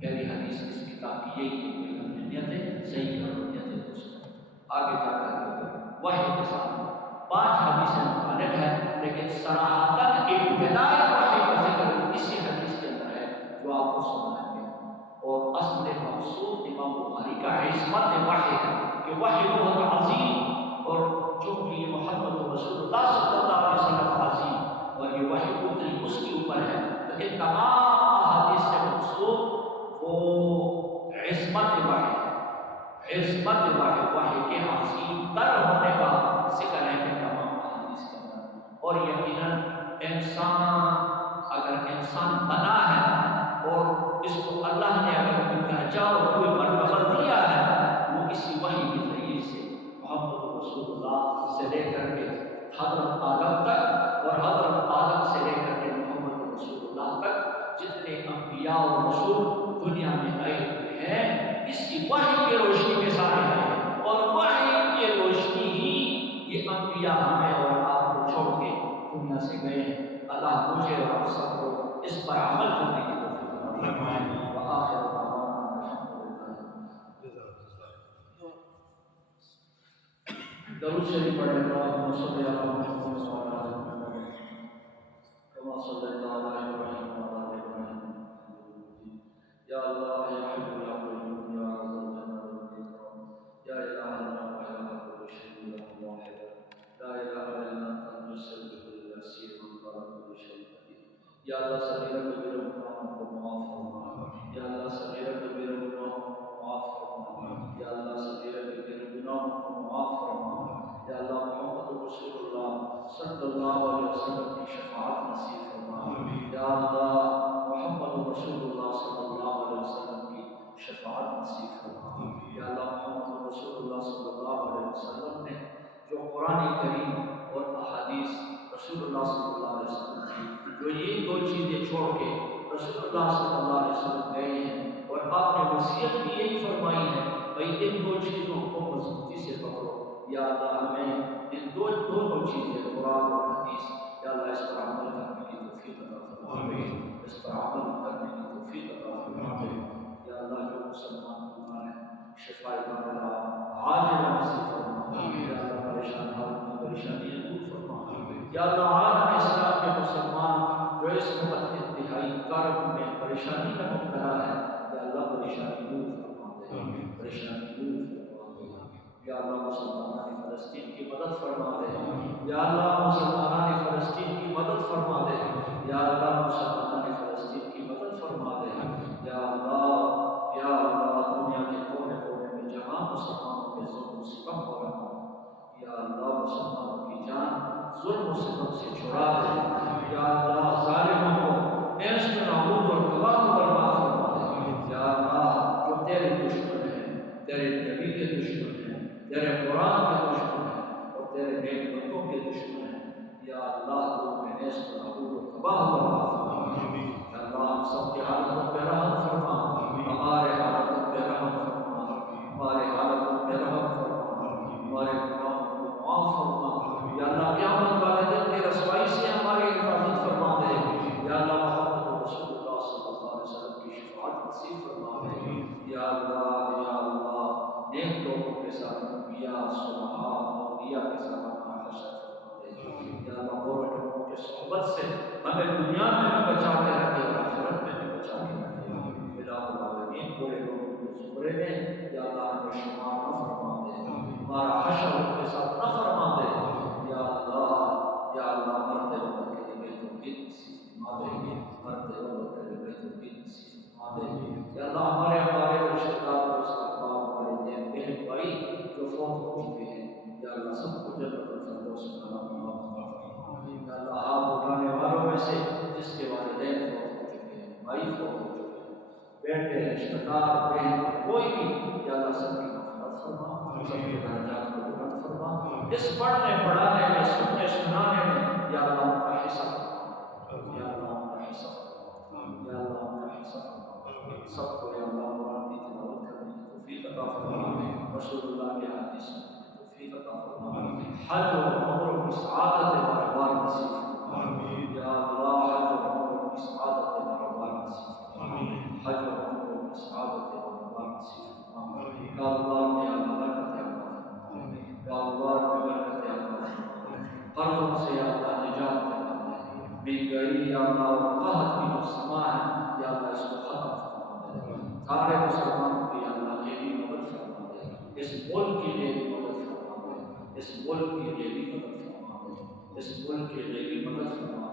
پہلی حدیث اس کتاب کی یہی ہے کہ اپنی نیتیں صحیح کرو، نیتیں درست کرو۔ آگے جا کر وحی کے ساتھ 5 حدیثیں متعلق ہیں، لیکن صراحتاً ابتدائی وحی کا ذکر اسی حدیث کے اندر ہے جو آپ کو سنائیں گے۔ اور اصل مقصود امام بخاری کا عصمت وحی ہے کہ وحی بہت عظیم، اور چونکہ یہ محمد رسول اللہ صلی اللہ علیہ وسلم عظیم اور یہ وحی اتری اس کے اوپر ہے، تو ان تمام احادیث سے مقصود وہ عصمت وحی ہے، عصمت وحی کے عظیم تر ہونے کا ذکر ہے کہ تمام احادیث کے اندر۔ اور یقیناً اگر انسان بنا ہے اور اس کو اللہ نے اگر کوئی درجہ اور کوئی مرتبہ دیا ہے، وہ اسی وحی کے ذریعے سے محمد رسول اللہ سے لے کر کے حضرت آدم تک، اور حضرت آدم سے لے کر کے محمد رسول اللہ تک جتنے انبیاء اور رسول دنیا میں آئے ہوئے ہیں، اسی وحی کی روشنی میں سارے ہیں، اور وحی کی روشنی ہی یہ انبیاء ہمیں اور آپ کو چھوڑ کے دنیا سے گئے ہیں۔ اللہ مجھے اور آپ سب کو اس پر عمل کرنے کی توفیق عطا فرمائے۔ وآخر دعوانا درود شریف پڑھ لیں۔ اللہم صلی علی محمد وعلی آل محمد کما صلیت علی ابراہیم وعلی آل ابراہیم۔ یا اللہ یا حی یا قیوم یا ذا الجلال والاکرام، یا الہنا و الہ کل شیء له واحد، لا الہ الا انت المسبح البصیر والخالق كل شيء قدیر۔ یا اللہ صغیرہ کبیرہ گناہوں کو معاف فرما، یا اللہ صغیرہ کبیرہ گناہوں کو معاف فرما، یا اللہ صغیرہ کبیرہ گناہوں کو معاف فرما، یا اللہ محمد رسول اللہ صلی اللہ علیہ وسلم کی شفاعت نصیب فرما، یا اللہ محمد رسول اللہ صلی اللہ علیہ وسلم کی شفاعت نصیب فرما، یا اللہ محمد رسول اللہ صلی اللہ علیہ وسلم نے جو قرآن کریم اور احادیث رسول اللہ صلی اللہ علیہ وسلم جو یہ دو چیزیں چھوڑ کے رسول اللہ صلی اللہ علیہ وسلم گئے ہیں اور آپ نے وصیت بھی یہی فرمائی ہے بھائی ان دو چیزوں کو مضبوطی سے پکڑو. یا اللہ ہمیں ان دو چیزیں قرآن اور حدیث یا اللہ اس پر عمل کرنے کی توفیق عطا فرما. اس پر عمل کرنے کی توفیق عطا فرما. یا اللہ جو مسلمان بیمار ہیں شفا کاملہ عاجلہ نصیب فرما. یا اللہ پریشان حالوں کی پریشانیاں دور فرما. یا اللہ عالم اسلام کے مسلمان جو اس وقت انتہائی کرب میں پریشانی میں مبتلا ہے یا اللہ پریشانی دور فرما دے. پریشانی دور فرما دے. یا اللہ مسلمانان فلسطین کی مدد فرما دے. یا اللہ مسلمانان فلسطین کی مدد فرما دے. یا اللہ مسلمانان فلسطین کی مدد فرما دے. یا اللہ دنیا کے کونے کونے میں جہاں مسلمانوں کے ظلم و ستم ہو رہا ہوں یا اللہ مسلمانوں کی جان ظلم و ستم سے چھڑا دے. یا اللہ ظالموں کو نیست نابود اور تباہ و برباد فرما دے. یا اللہ جو تیرے دشمن ہیں تیرے نبی کے دشمن ہیں تیرے قرآن کے دشمن ہیں اور تیرے نیک بندوں کے دشمن ہیں یا اللہ تو میں نیست نابود اور تباہ و برباد فرما. یا اللہ ہم سب کی حالتوں پہ رحم فرما. ہمارے حالتوں پہ رحم فرما. ہمارے حالتوں پہ رحم فرما. ہمارے گناہوں کو معاف فرما. یا اللہ قیامت والے دن کی رسوائی سے ہماری حفاظت فرما دے. یا اللہ محمد رسول اللہ صلی اللہ علیہ وسلم کی شفاعت نصیب فرما دے. یا اللہ نیک لوگوں کے ساتھ انبیاء صلحاء اولیاء کے ساتھ ہمارا حشر فرما دے. یا اللہ اور لوگوں کے صحبت سے ہمیں دنیا میں بھی بچا کے رکھے اور آخرت میں بھی بچا کے رکھے. الہ العالمین برے لوگوں کے زمرے میں یا اللہ ہمیں شمار نہ فرما دے. ہمارا حشر ان کے ساتھ نہ فرما دے. یا اللہ مرتے وقت کے لیے بیت الدین نصیب فرما دے. مرتے وقت کے لیے بیت الدین نصیب فرما دے. یا اللہ ہمارے رشتہ دار دوست احباب والدین بہن بھائی جو فوت ہو چکے ہیں یا اللہ سب کو جنت الفردوس میں فرما. یا اللہ آپ اٹھانے والوں میں سے جس کے والدین فوت ہو چکے ہیں بھائی فوت ہو چکے ہیں بیٹے رشتہ دار بہن کوئی بھی یا اللہ سب کی مغفرت فرما. سب کے درجات کو بلند فرما. اس پڑھنے پڑھانے میں سننے سنانے میں یا اللہ ان کا حصہ فرما. یا اللہ ان کا حصہ فرما. یا اللہ ان کا حصہ فرما. سب کو یا اللہ قرآن کی تلاوت کرنے کی توفیق عطا فرما. رسول اللہ کے حدیث سننے کی توفیق عطا فرما. حج و عمروں کی سعادت بار بار نصیب فرما. یا اللہ حج و عمروں کی سعادت بار بار نصیب فرما. حج و عمروں کی سعادت بار بار نصیب فرما. کاروبار میں یا اللہ برکت عطا فرما. کاروبار میں برکت عطا فرما. قرضوں سے یا اللہ نجات دلا دے. مہنگائی یا اللہ اور قحط کی جو سما ہے یا اللہ اس کو ختم فرما دے. سارے مسلمانوں کی یا اللہ یہ بھی مدد فرما دے. اس ملک کے لیے بھی مدد فرما دے. اس ملک کے لیے بھی مدد فرما دے. اس ملک کے لیے بھی مدد فرما